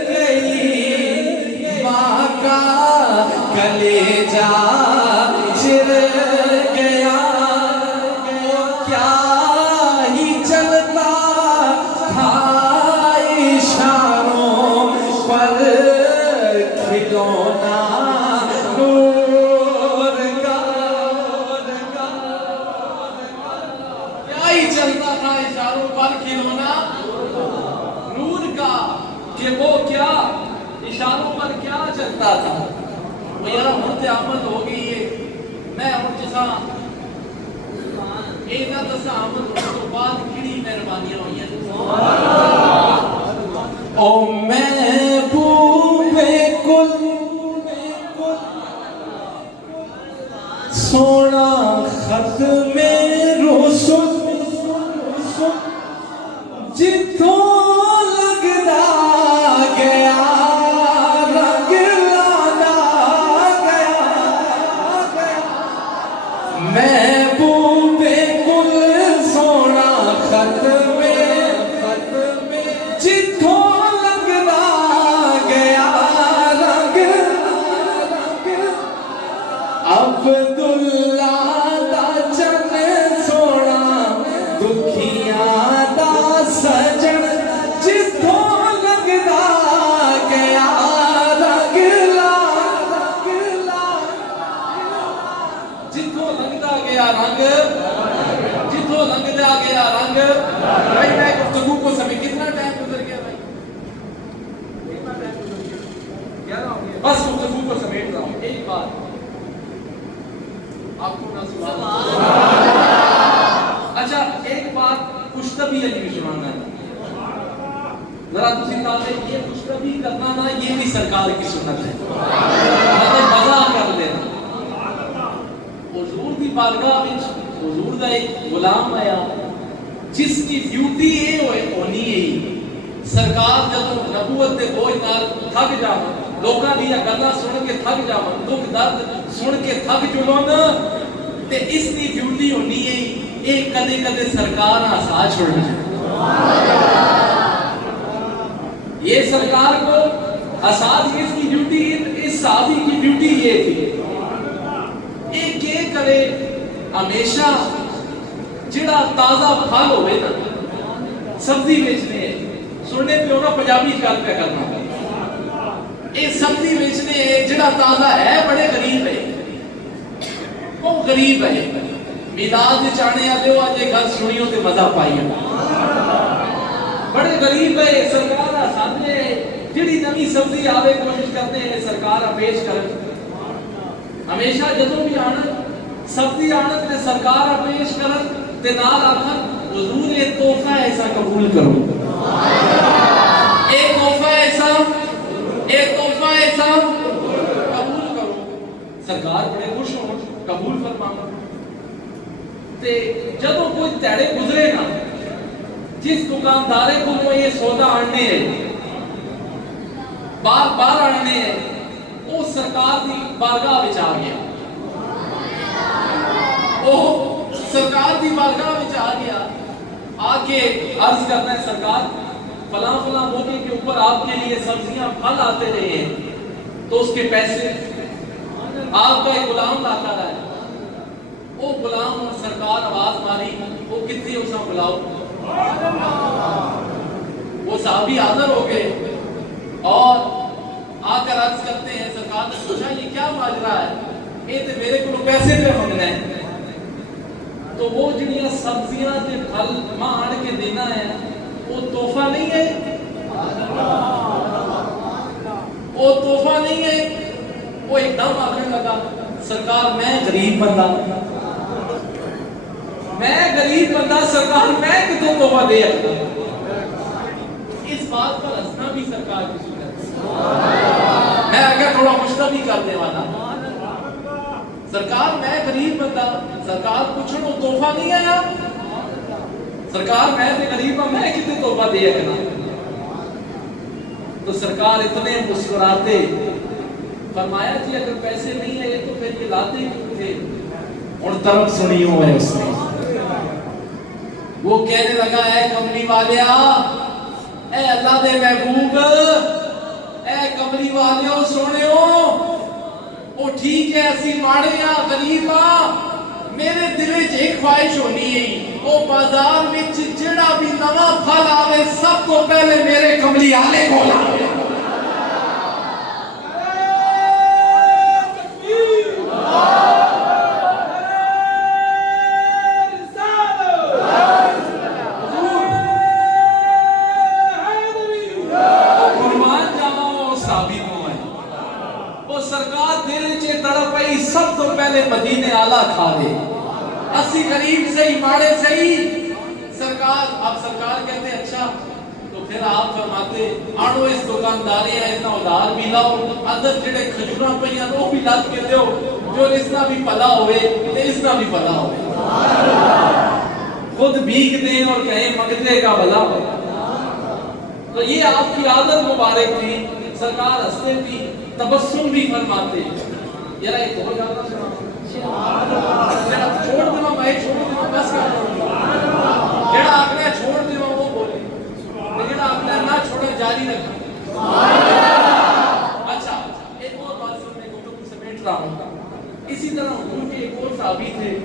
گئی، ماں کا کلیجہ چر گیا. اشاروں پر کیا چلتا تھا؟ وہ یارا ہوں تے آمد ہو گئی ہے. میں ہوں جسا اینا دسا آمد ہونے تو بعد کڑی مہربانیاں ہوئی ہیں. او محبوب کل سونا ختم رسل جتوں لگدا گیا رنگ لانا گیا. محبوب کل سونا ختم جتوں لگدا گیا رنگ. عبداللہ دا چن سونا دکھیاں دا سجن جتوں لگدا گیا رنگ لا. جتوں لگدا گیا رنگ تو رنگ جا گیا رنگ بھائی میں گفتگو کو سمجھ کتنا ٹائم گزر گیا بھائی کتنا ٹائم گزر گیا کیا رہا ہوں بس گفتگو کو سمیٹ رہا ہوں ایک بات آپ کو نہ سبحان اچھا ایک بات خوشتبی علی بھی سنانا ہے ذرا تسی تانے یہ خوشتبی کرنا نا یہ بھی سرکار کی سنت ہے مزہ کر لینا حضور دی بارگاہ وچ حضور دا ایک غلام آیا جس کی ڈیوٹی یہ ہونی ہے سرکار جب نبوت دے بوجھ نال تھک جاون لوکاں دی گلاں سن کے تھک جاون دکھ درد سن کے تھک جلون تے اس دی ڈیوٹی ہونی ہے ایک کدے کدے سرکار ہسا چھوڑنا یہ سرکار کو اساد اس کی ڈیوٹی اس صحابی کی ڈیوٹی یہ تھی ایک یہ کرے ہمیشہ جڑا تازہ پھل ہوئے نا سبزی بیچنے سننے پہ ہونا پنجابی گل پہ کرنا یہ سبزی بیچنے جڑا تازہ ہے بڑے غریب ہے وہ غریب ہے میلاد چاہنے والے ہو اج گل سنیو تے مزہ پائیو بڑے غریب ہے سرکار سامنے جڑی نئی سبزی آوے کوشش کرتے ہیں سرکار پیش کرن ہمیشہ جدوں بھی آنا سبزی آنا تے سرکار پیش کرن تے نال آکھن حضور یہ تحفہ ایسا قبول کرو ایک تحفہ ایسا قبول کرو سرکار بڑے خوش ہو قبول فرمانا تے جدوں کوئی تیڑے گزرے نا جس دکاندارے کو وہ یہ سودا آنے ہے بار آنے ہے وہ سرکار دی بارگاہ وچ آ گیا وہ سرکار دی بارگاہ وچ آ گیا آ کے عرض کرنا ہے سرکار فلاں فلاں موقع کے اوپر آپ کے لیے سبزیاں پھل آتے رہے ہیں تو اس کے پیسے آپ کا ایک غلام لاتا رہا ہے وہ غلام سرکار آواز ماری وہ کتنی اسا بلاؤ وہ صحابی حاضر ہو گئے اور آ کر عرض کرتے ہیں سرکار نے پوچھا یہ کیا ماجرا ہے یہ تو میرے کو پیسے پہ منگنا ہے تو وہ جڑیاں سبزیاں تے پھل ماں آن کے دینا ہے وہ تحفہ نہیں ہے وہ تحفہ نہیں ہے وہ ایک دم آخر لگا سرکار میں غریب بندہ سرکار میں کتوں تحفہ دے اس بات پر ہنسنا بھی سرکار کی سنت میں اگر تھوڑا مشتبہ کر دے والا سرکار میں غریب بندہ سرکار پوچھن وہ تحفہ نہیں آیا سرکار میں تے غریب ہوں میں کتنے تحفہ دے کرنا تو سرکار اتنے مسکراتے فرمایا جی اگر پیسے نہیں آئے تو پھر یہ لاتے کیوں تھے اور طرف سنی ہو ہے اس نے وہ کہنے لگا اے کملی والیا اے اللہ دے محبوب اے کملی والیو سونےو وہ ٹھیک ہے اسی ماڑے ہاں غریب ہاں میرے دل وچ ایک خواہش ہونی ہے وہ بازار وچ جڑا بھی نواں پھل آوے سب کو پہلے میرے کملی والے کو لاوے سب تو پہلے مدینے آلہ کھا دے اسی غریب سے ہی ماڑے سے ہی سرکار اب سرکار کہتے ہیں اچھا تو پھر آپ فرماتے آڑو اس دکانداری ہے اتنا ادھار بھی لاؤ اندر جڑے کھجوراں پئیاں وہ بھی لاد کے دیو جو اس نہ بھی پلا ہوئے تے اس نہ بھی پلا ہوئے خود بھیگ دیں اور کہیں منگتے کا بھلا ہو تو یہ آپ کی عادت مبارک تھی سرکار ہنستے بھی تبسم بھی فرماتے یار ایک اور گانا چھوڑ دے میں چھوڑ دے بس جڑا اپنے چھوڑ دے وہ بولے جڑا اپنے نہ چھوڑے جاری رکھے اچھا ایک اور بات سننے کو تو سمیٹ رہا ہوں اسی طرح حضور کے ایک اور صحابی تھے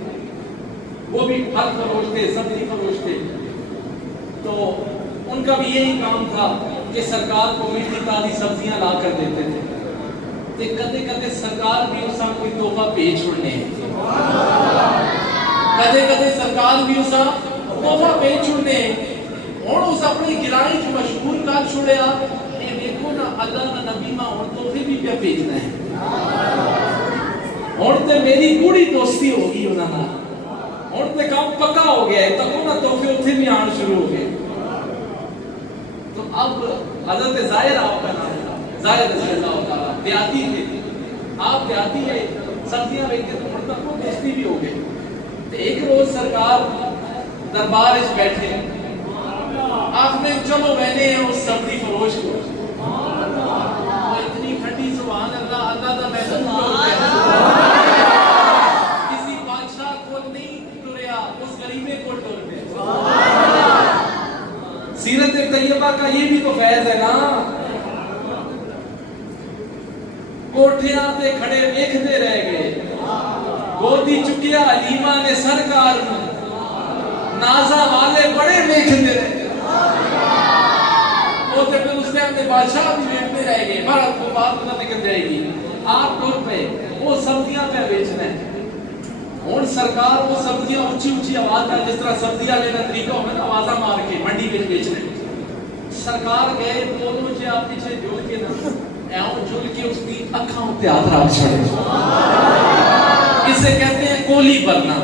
وہ بھی پھل فروش تھے سبزی فروش تھے تو ان کا بھی یہی کام تھا کہ سرکار کو میٹھی تازی سبزیاں لا کر دیتے تھے تے کدے کدے سرکار بھی اسا کوئی تحفہ بھیج چھوڑنے کدے کدے سرکار بھی اسا تحفہ بھیج چھوڑنے ہن اس اپنی گرائی جو مشہور کر چھوڑیا اے دیکھو نا اللہ دا نبی ماں ہن تحفے بھی پہ بھیجنا ہے ہن تے میری پوری دوستی ہو گئی انہاں نال ہن تے کام پکا ہو گیا ہے تکو نا تحفے اتھے بھی آن شروع ہو گئے تو اب حضرت ظاہر آپ کا نام ہے ظاہر رضی اللہ تعالیٰ دیاتی تھے آپ دیاتی ہے سبزیاں بیچتے تو ہن تک وہ دوستی بھی ہو گئے تو ایک روز سرکار دربار اس بیٹھے آپ نے چلو میں نے اس سبزی فروش کو وہ اتنی ٹھنڈی سبحان اللہ اللہ دا محسوس کسی بادشاہ کو نہیں ٹریا اس غریبے کو ٹر گئے سیرت طیبہ کا یہ بھی تو فیض ہے نا کوٹھیاں تے کھڑے ویکھدے رہ گئے گودی چکیا علیمہ نے سرکار نازا والے بڑے ویکھدے رہ گئے وہ تے پھر اس ٹائم میں بادشاہ بھی ویکھدے رہ گئے بھارت کو بات نہ نکل جائے گی آپ ٹر پہ وہ سبزیاں پہ بیچنا ہے ہن سرکار وہ سبزیاں اونچی اونچی آواز میں جس طرح سبزیاں لینا طریقہ ہوگا نا آوازاں مار کے منڈی میں بیچنے سرکار گئے دونوں جے آپ پیچھے جھول کے نا ایوں جھول کے اس کی اکھاں تے ہاتھ رکھ چھڑے اسے کہتے ہیں کولی بننا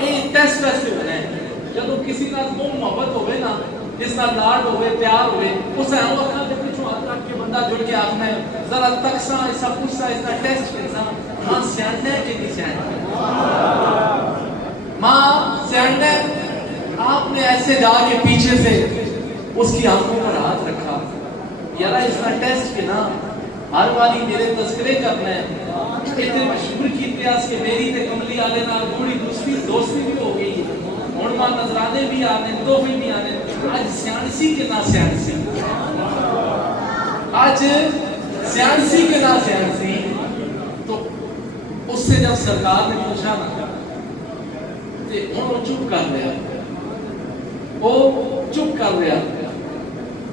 یہ ٹیسٹ ویسے ہونا ہے جب کسی نال محبت ہوئے نا جس نال لاڈ ہوئے پیار ہوئے اس ایوں اکھاں تے پیچھے ہاتھ رکھ کے بندہ جھول کے آکھنا ہے ذرا تک سا ایسا پوچھا اس کا ٹیسٹ کرنا ماں سیانے کہ نہیں سیانے ماں سیانے آپ نے ایسے جا کے پیچھے سے اس کی آنکھوں پر ہاتھ رکھا یارا اس کا ٹیسٹ کے نا ہر باری میرے تذکرے کرنا ہے اتنے مشہور کی اتیاس کے میری تے کملی آلے نال بڑی دوستی بھی ہو گئی ہن ماں نظرانے بھی آنے تحفے بھی آنے آج سیانسی کے نا سیانسی آج سیانسی کے نا سیانسی تو اس سے جب سرکار نے پوچھا نا تے انہوں چپ کر لیا وہ چپ کر لیا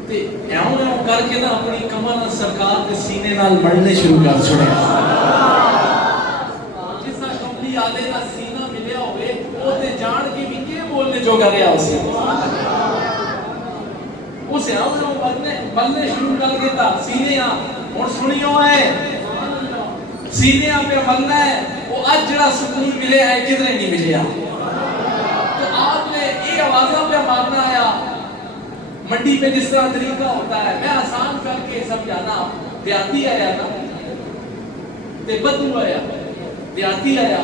تے ایوں ایوں کر کے نا اپنی کمر سرکار کے سینے نال مڑنے شروع کر چھوڑے جس طرح کملی آلے کا سینہ ملیا ہوئے وہ تے جان کے بھی کے بولنے جو کر گیا اسے اسے ایوں ایوں ملنے شروع کر کے تا سینے اور سنیوں ہے سینے پہ ملنا ہے وہ آج جڑا سکون ملے ہے کدھر نہیں ملیا تو آپ نے یہ آوازہ پہ مارنا آیا منڈی پہ جس طرح طریقہ ہوتا ہے میں آسان کر کے سمجھانا دیاتی آیا نا تے بدو آیا دیاتی آیا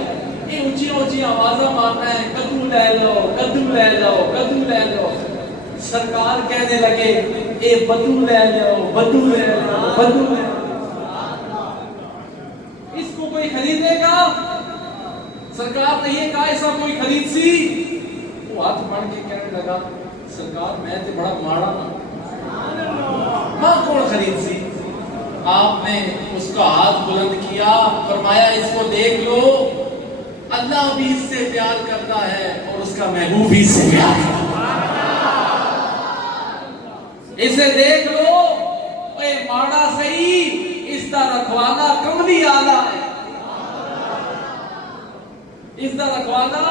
یہ اونچی اونچی آوازہ مارنا ہے کدو لے لو کدو لے لو کدو لے لو سرکار کہنے لگے اے بدو لے لو بدو لے لو بدو لے لو اس کو کوئی خریدے گا سرکار نے یہ کہا ایسا کوئی خرید سی وہ ہاتھ مار کے کہنے لگا سرکار میں تے بڑا ماڑا ماں کون خرید سی آپ نے اس کا ہاتھ بلند کیا فرمایا اس کو دیکھ لو اللہ بھی اس سے پیار کرتا ہے اور اس کا محبوب بھی اس سے پیار کرتا ہے اسے دیکھ لو اے ماڑا صحیح اس دا رکھوالا کملی آلہ ہے اس دا رکھوالا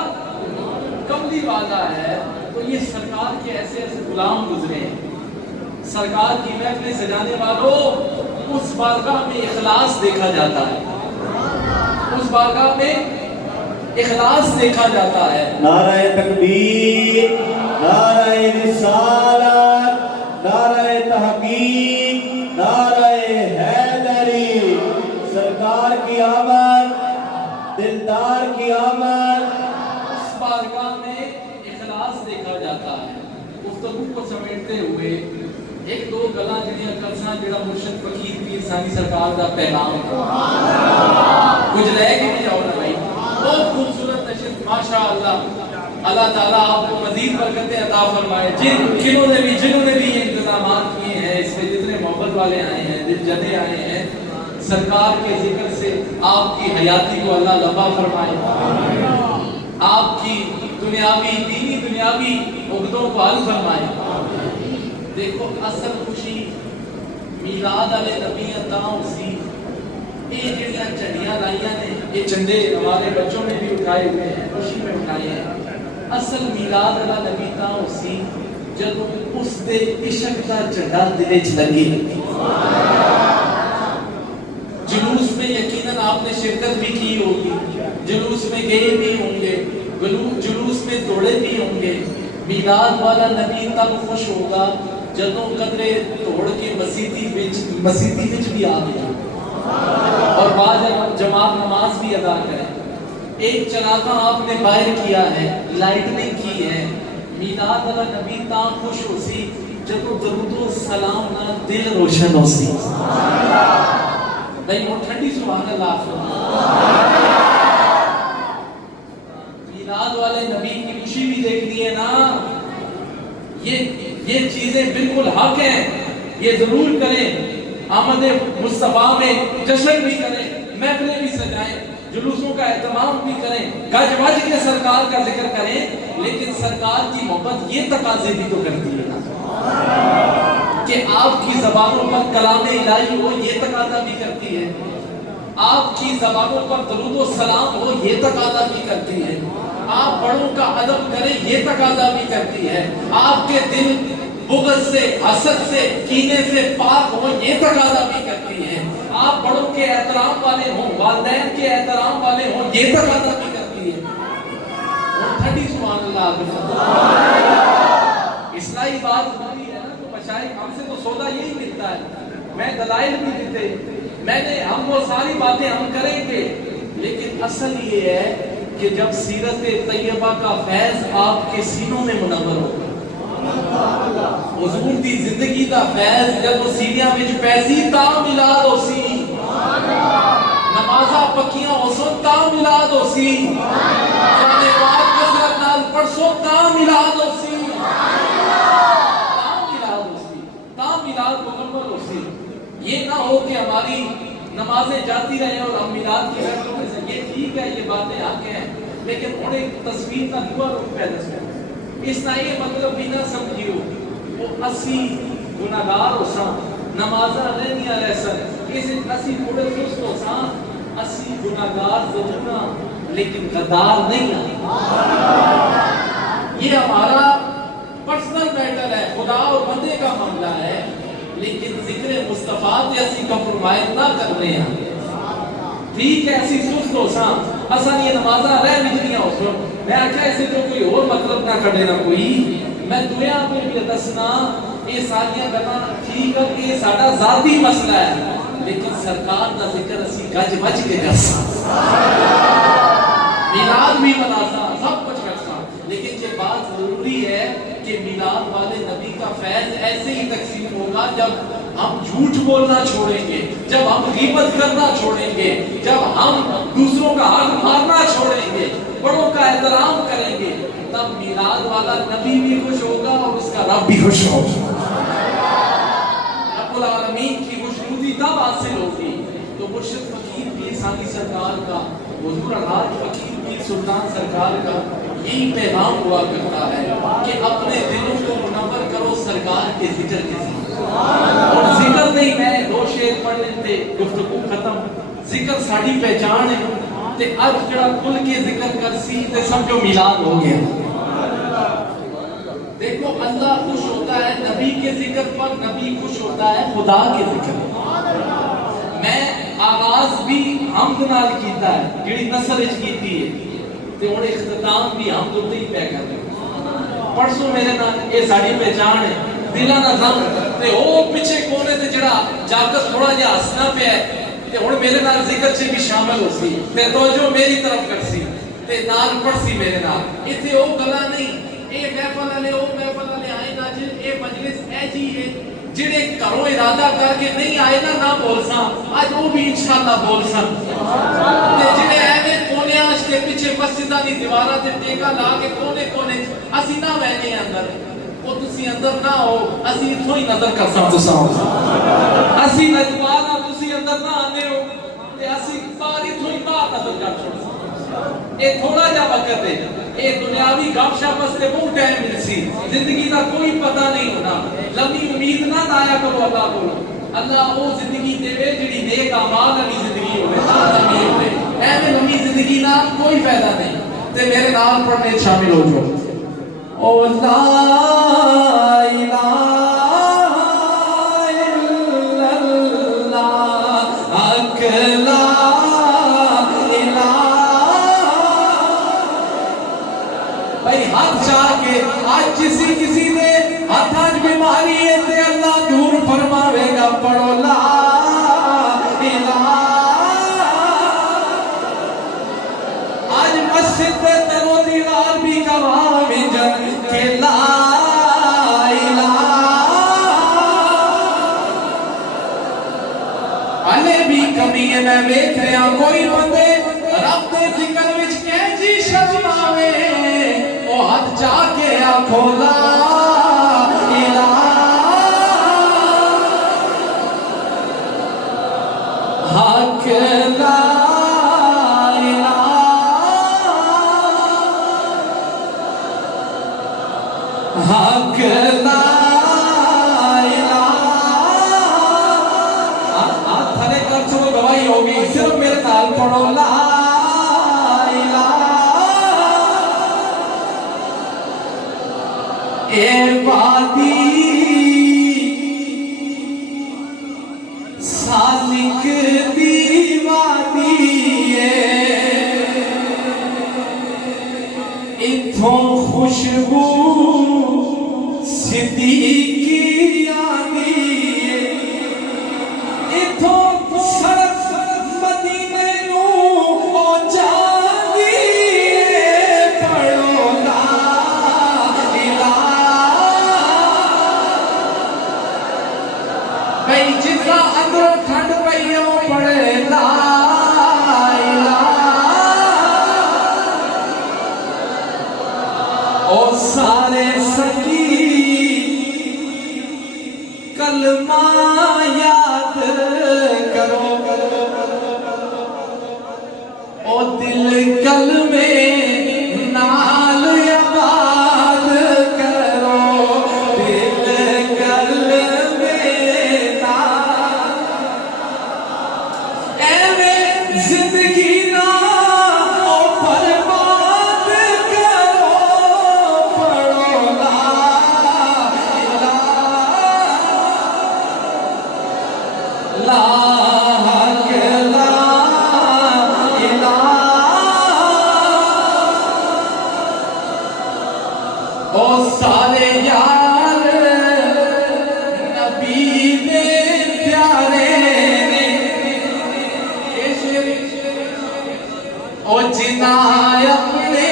کملی والا ہے تو یہ سرکار کے ایسے ایسے غلام گزرے ہیں سرکار کی محفل سجانے والوں اس بارگاہ میں اخلاص دیکھا جاتا ہے اس بارگاہ میں اخلاص دیکھا جاتا ہے نعرہ تکبیر نعرہ رسالت نعرہ تحقیق نعرہ حیدری سرکار کی آمد دلدار کی آمد اس بارگاہ میں اخلاص دیکھا جاتا ہے گفتگو کو سمیٹتے ہوئے ایک دو گلاں جنیاں کرساں جڑا مرشد فقیر پیر ثانی سرکار دا پیغام کچھ رہ کے نہیں جاؤ نا بھائی بہت خوبصورت نشست ماشاءاللہ اللہ تعالیٰ آپ کو مزید برکتیں عطا فرمائے جنہوں نے بھی یہ انتظامات کیے ہیں اس میں جتنے محبت والے آئے ہیں دل جدے آئے ہیں سرکار کے ذکر سے آپ کی حیاتی کو اللہ لمبا فرمائے آپ کی دنیاوی دینی دنیاوی عقدوں کو حل فرمائے دیکھو اصل خوشی میلاد علیہ نبی عطا اسی یہ جڑیاں جھنڈیاں لائیاں نے، یہ جھنڈے ہمارے بچوں نے بھی اٹھائے ہوئے ہیں، خوشی میں اٹھائے ہیں۔ اصل میلاد والا نبی تاں اسی جب اس دے عشق کا جھنڈا دل وچ لگے۔ جلوس میں یقیناً آپ نے شرکت بھی کی ہوگی، جلوس میں گئے بھی ہوں گے، جلوس میں دوڑے بھی ہوں گے۔ میلاد والا نبی تب خوش ہوگا جدوں قدرے توڑ کے مسیتی وچ بھی آ گیا اور بعد جماعت نماز بھی ادا کرے۔ ایک چراغاں آپ نے باہر کیا ہے، لائٹنگ کی ہے۔ میلاد والا نبی تاں خوش ہو سی جدوں درود و سلام نال دل روشن ہو سی۔ بھائی وہ ٹھنڈی سبحان اللہ فرمائے۔ میلاد والے نبی کی خوشی بھی دیکھنی ہے نا، یہ چیزیں بالکل حق ہیں، یہ ضرور کریں۔ آمد مصطفیٰ میں جشن بھی کریں، محفلیں بھی سجائیں، جلوسوں کا اہتمام بھی کریں، گج وج کے سرکار کا ذکر کریں، لیکن سرکار کی محبت یہ تقاضے بھی تو کرتی ہے نا کہ آپ کی زبانوں پر کلام الہی ہو، یہ تقاضا بھی کرتی ہے۔ آپ کی زبانوں پر درود و سلام ہو، یہ تقاضا بھی کرتی ہے۔ آپ بڑوں کا ادب کریں، یہ تقاضا بھی کرتی ہے۔ آپ کے دل بغض سے، حسد سے، کینے سے پاک ہو، یہ تقاضا بھی کرتی ہے۔ آپ بڑوں کے احترام والے ہوں، والدین کے احترام والے ہوں، یہ تقاضا بھی کرتی ہے۔ اور ٹھنڈی سبحان اللہ اصلاحی بات ہوتی ہے نا، تو مشائخ ہم سے تو سودا یہی ملتا ہے۔ میں دلائل بھی دیتے، میں نے ہم وہ ساری باتیں ہم کریں گے، لیکن اصل یہ ہے کہ جب سیرت طیبہ کا فیض آپ کے سینوں میں منور ہو، حضور دی زندگی دا فیض جب وہ سینیاں وچ پیسی تا میلاد ہو سی، نمازاں پکیاں ہو سو تا میلاد ہو سی، قرآن پاک کثرت نال پڑھسو تا میلاد ہو سی، تا میلاد مکمل ہو سی۔ یہ نہ ہو کہ ہماری نمازیں جاتی رہیں اور ہم میلاد کی رسموں میں سے، یہ ٹھیک ہے، یہ باتیں حق ہیں، لیکن انہوں نے تصویر کا دعا رخ پیدا کیا۔ اس کا یہ مطلب بھی نہ سمجھیو وہ اسی گناہگار ہو ساں، نمازاں رہنیاں رہ سن، اس اسی تھوڑے سست ہو ساں، اسی گناہگار ضرور ہاں لیکن غدار نہیں ہاں۔ یہ ہمارا پرسنل میٹر ہے، خدا اور بندے کا معاملہ ہے، لیکن ذکر مصطفیٰ تے اسی کمپرومائز نہ کرنے ہیں۔ ٹھیک ہے اسی سست ہو ساں، اساں یہ نمازاں رہ وچنیاں ہو سن، میں آکھیا اسے تو کوئی اور مطلب نہ کڈے نہ کوئی، میں دنیا میں بھی دسنا یہ ساریاں گلاں ٹھیک ہے، یہ ساڈا ذاتی مسئلہ ہے، لیکن سرکار دا ذکر اسی گج وج کے کرساں، میلاد بھی مناساں، سب کچھ کرساں، لیکن یہ بات ضروری ہے کہ میلاد والے نبی کا فیض ایسے ہی تقسیم ہوگا جب ہم جھوٹ بولنا چھوڑیں گے، جب ہم غیبت کرنا چھوڑیں گے، جب ہم دوسروں کا حق مارنا چھوڑیں گے، بڑوں کا احترام کریں گے، تب میلاد والا نبی بھی خوش ہوگا اور اس کا رب بھی خوش ہوگا۔ رب العالمین کی خوشنودی تب حاصل ہوگی۔ تو مرشد فقیر پیر ثانی سرکار کا، حضور الحاج فقیر پیر سلطان سرکار کا یہی پیغام ہوا کرتا ہے کہ اپنے دلوں کو منور کرو سرکار کے ذکر کے ساتھ۔ اور ذکر نہیں، میں دو شعر پڑھ لیتے گفتگو ختم، ذکر ساڑی پہچان ہے تے اب جڑا کھل کے ذکر کر سی تے سمجھو میلاد ہو گیا۔ دیکھو اللہ خوش ہوتا ہے نبی کے ذکر پر، نبی خوش ہوتا ہے خدا کے ذکر پر۔ میں آغاز بھی حمد نال کیتا ہے جڑی نثر وچ کیتی ہے تے ہن اختتام بھی حمد تے ہی پہ کر رہے۔ پرسوں میرے نال اے ساڈی پہچان ہے، دلاں دا غم تے او پیچھے کونے تے جڑا جاکت تھوڑا جہا ہسنا پیا ہے تے ہن میرے نال ذکر چ بھی شامل ہو سی تے توجہ میری طرف کر سی تے نال پڑھ سی میرے نال۔ ایتھے او گلا نہیں، اے محفل والے او محفل والے آئے نا جی، اے مجلس اے جی ہے جڑے گھروں ارادہ کر کے نہیں آئے نا نہ بول ساں، اج وہ بھی انشاءاللہ بول سن، تے جڑے ایویں کونے آج کے پیچھے مسجداں دی دیواراں تے ٹیکا لا کے کونے کونے اسی نہ وینے اندر، وہ تسی اندر نہ ہو، اسی اتھوں ہی نظر کرساں تساں اسی نجوان تسی اندر نہ آنے ہو تے اسی باہر اتھوں ہی باہر نظر کر چھوڑ۔ اے تھوڑا جا وقت ہے، اے دنیاوی گپ شپ واسطے بہت ٹائم مل سی، زندگی دا کوئی پتہ نہیں ہونا، لمبی امید نہ لایا کرو اللہ کو، اللہ وہ زندگی دے جڑی نیک اعمال والی زندگی ہو۔ ایویں لمبی زندگی نال کوئی فائدہ نہیں تے میرے نال پڑھنے شامل ہو جاؤ او لا الہ الا اللہ اکلا الہ بھائی ہاتھ چاہ کے آج کسی نے ہاتھ آج بیماری ہے تے اللہ دور فرماوے گا پڑھو لا الہ آج مسجد پہ تنو دیوار بھی گواہ میں جن کہ لا الہ ہلے بھی کمی ہے میں ویکھ رہا کوئی بندے رب دے ذکر وچ کینجی شرم آوے او ہاتھ جا کے آکھو لا الہ حق لا حق لا الہ ہاتھ تھلے کر چھوڑو گواہی ہوگی صرف میرے نال پڑھو لا الہ اے وادی سالک دی وادی ہے اتھوں خوشبو صدیقی آنی ہے اتھوں سرس مدینے نو او جاندی ہے پڑھو لا الہ بھئی جتنا اندروں ٹھنڈ پئی ہے وہ پڑھے لا الہ او سارے سکی کلمہ یاد کرو او دل کلمے نال آباد کرو دل کلمے نال ایویں زندگی نہ او برباد کرو پڑھو لا الہ لا حق لا الہ او سارے یار نبی دے پیارے نے او جنا اپنے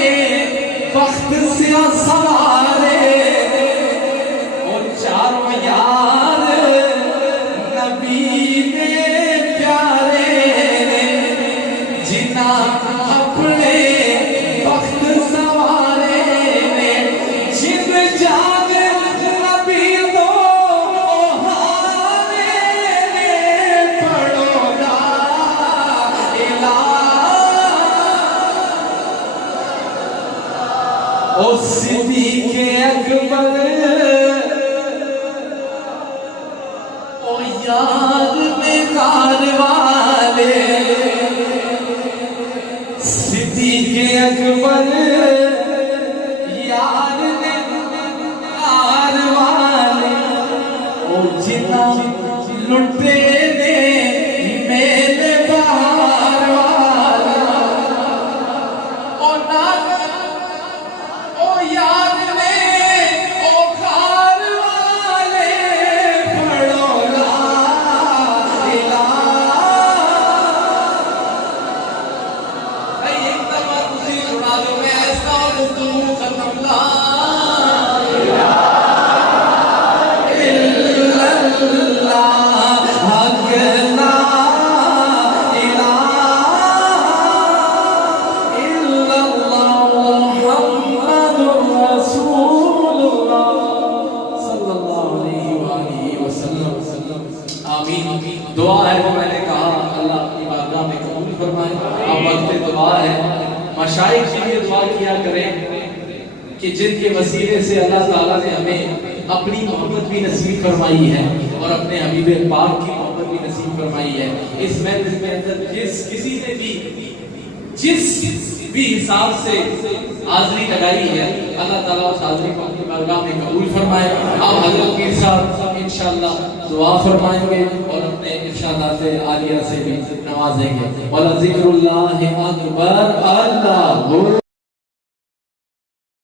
وقت سے سوارے او چاروں یار نبی دے پیارے نے جنا اپنے وقت سوارے نے جن جاگ نبی دو او ہارے نے پڑھو لا الہ او صدیق اکبر او یاد میں کار والے صدیق اکبر یاد میں کار والے او جنا لٹے نے میرے بہار والا او ناگر او یاد میں او خار والے پڑھو لا الہ بھئی ایک دفعہ تسی سنا دو میں ایسا اور گفتگو ختم لا الہ الا اللہ حق لا الہ الا اللہ محمد رسول اللہ صلی اللہ علیہ وآلہ وسلم آمین دعا ہے وہ میں نے کہا اللہ کی بارگاہ میں قبول فرمائے اب وقت دعا ہے مشائخ کی بھی دعا کیا کریں کہ جن کے وسیلے سے اللہ تعالیٰ نے ہمیں اپنی محبت بھی نصیب فرمائی ہے اور اپنے حبیب پاک کی محبت بھی نصیب نصیب فرمائی ہے. اس محفل کے اندر کسی نے بھی جس بھی حساب سے حاضری لگائی ہے اللہ تعالیٰ اس حاضری کو اپنی بارگاہ میں قبول فرمائے. آپ حضرت پیر صاحب انشاءاللہ دعا فرمائیں گے اور اپنے ارشادات عالیہ سے بھی نوازیں گے. وَلَذِكْرُ اللَّهِ أَكْبَرُ. اللہ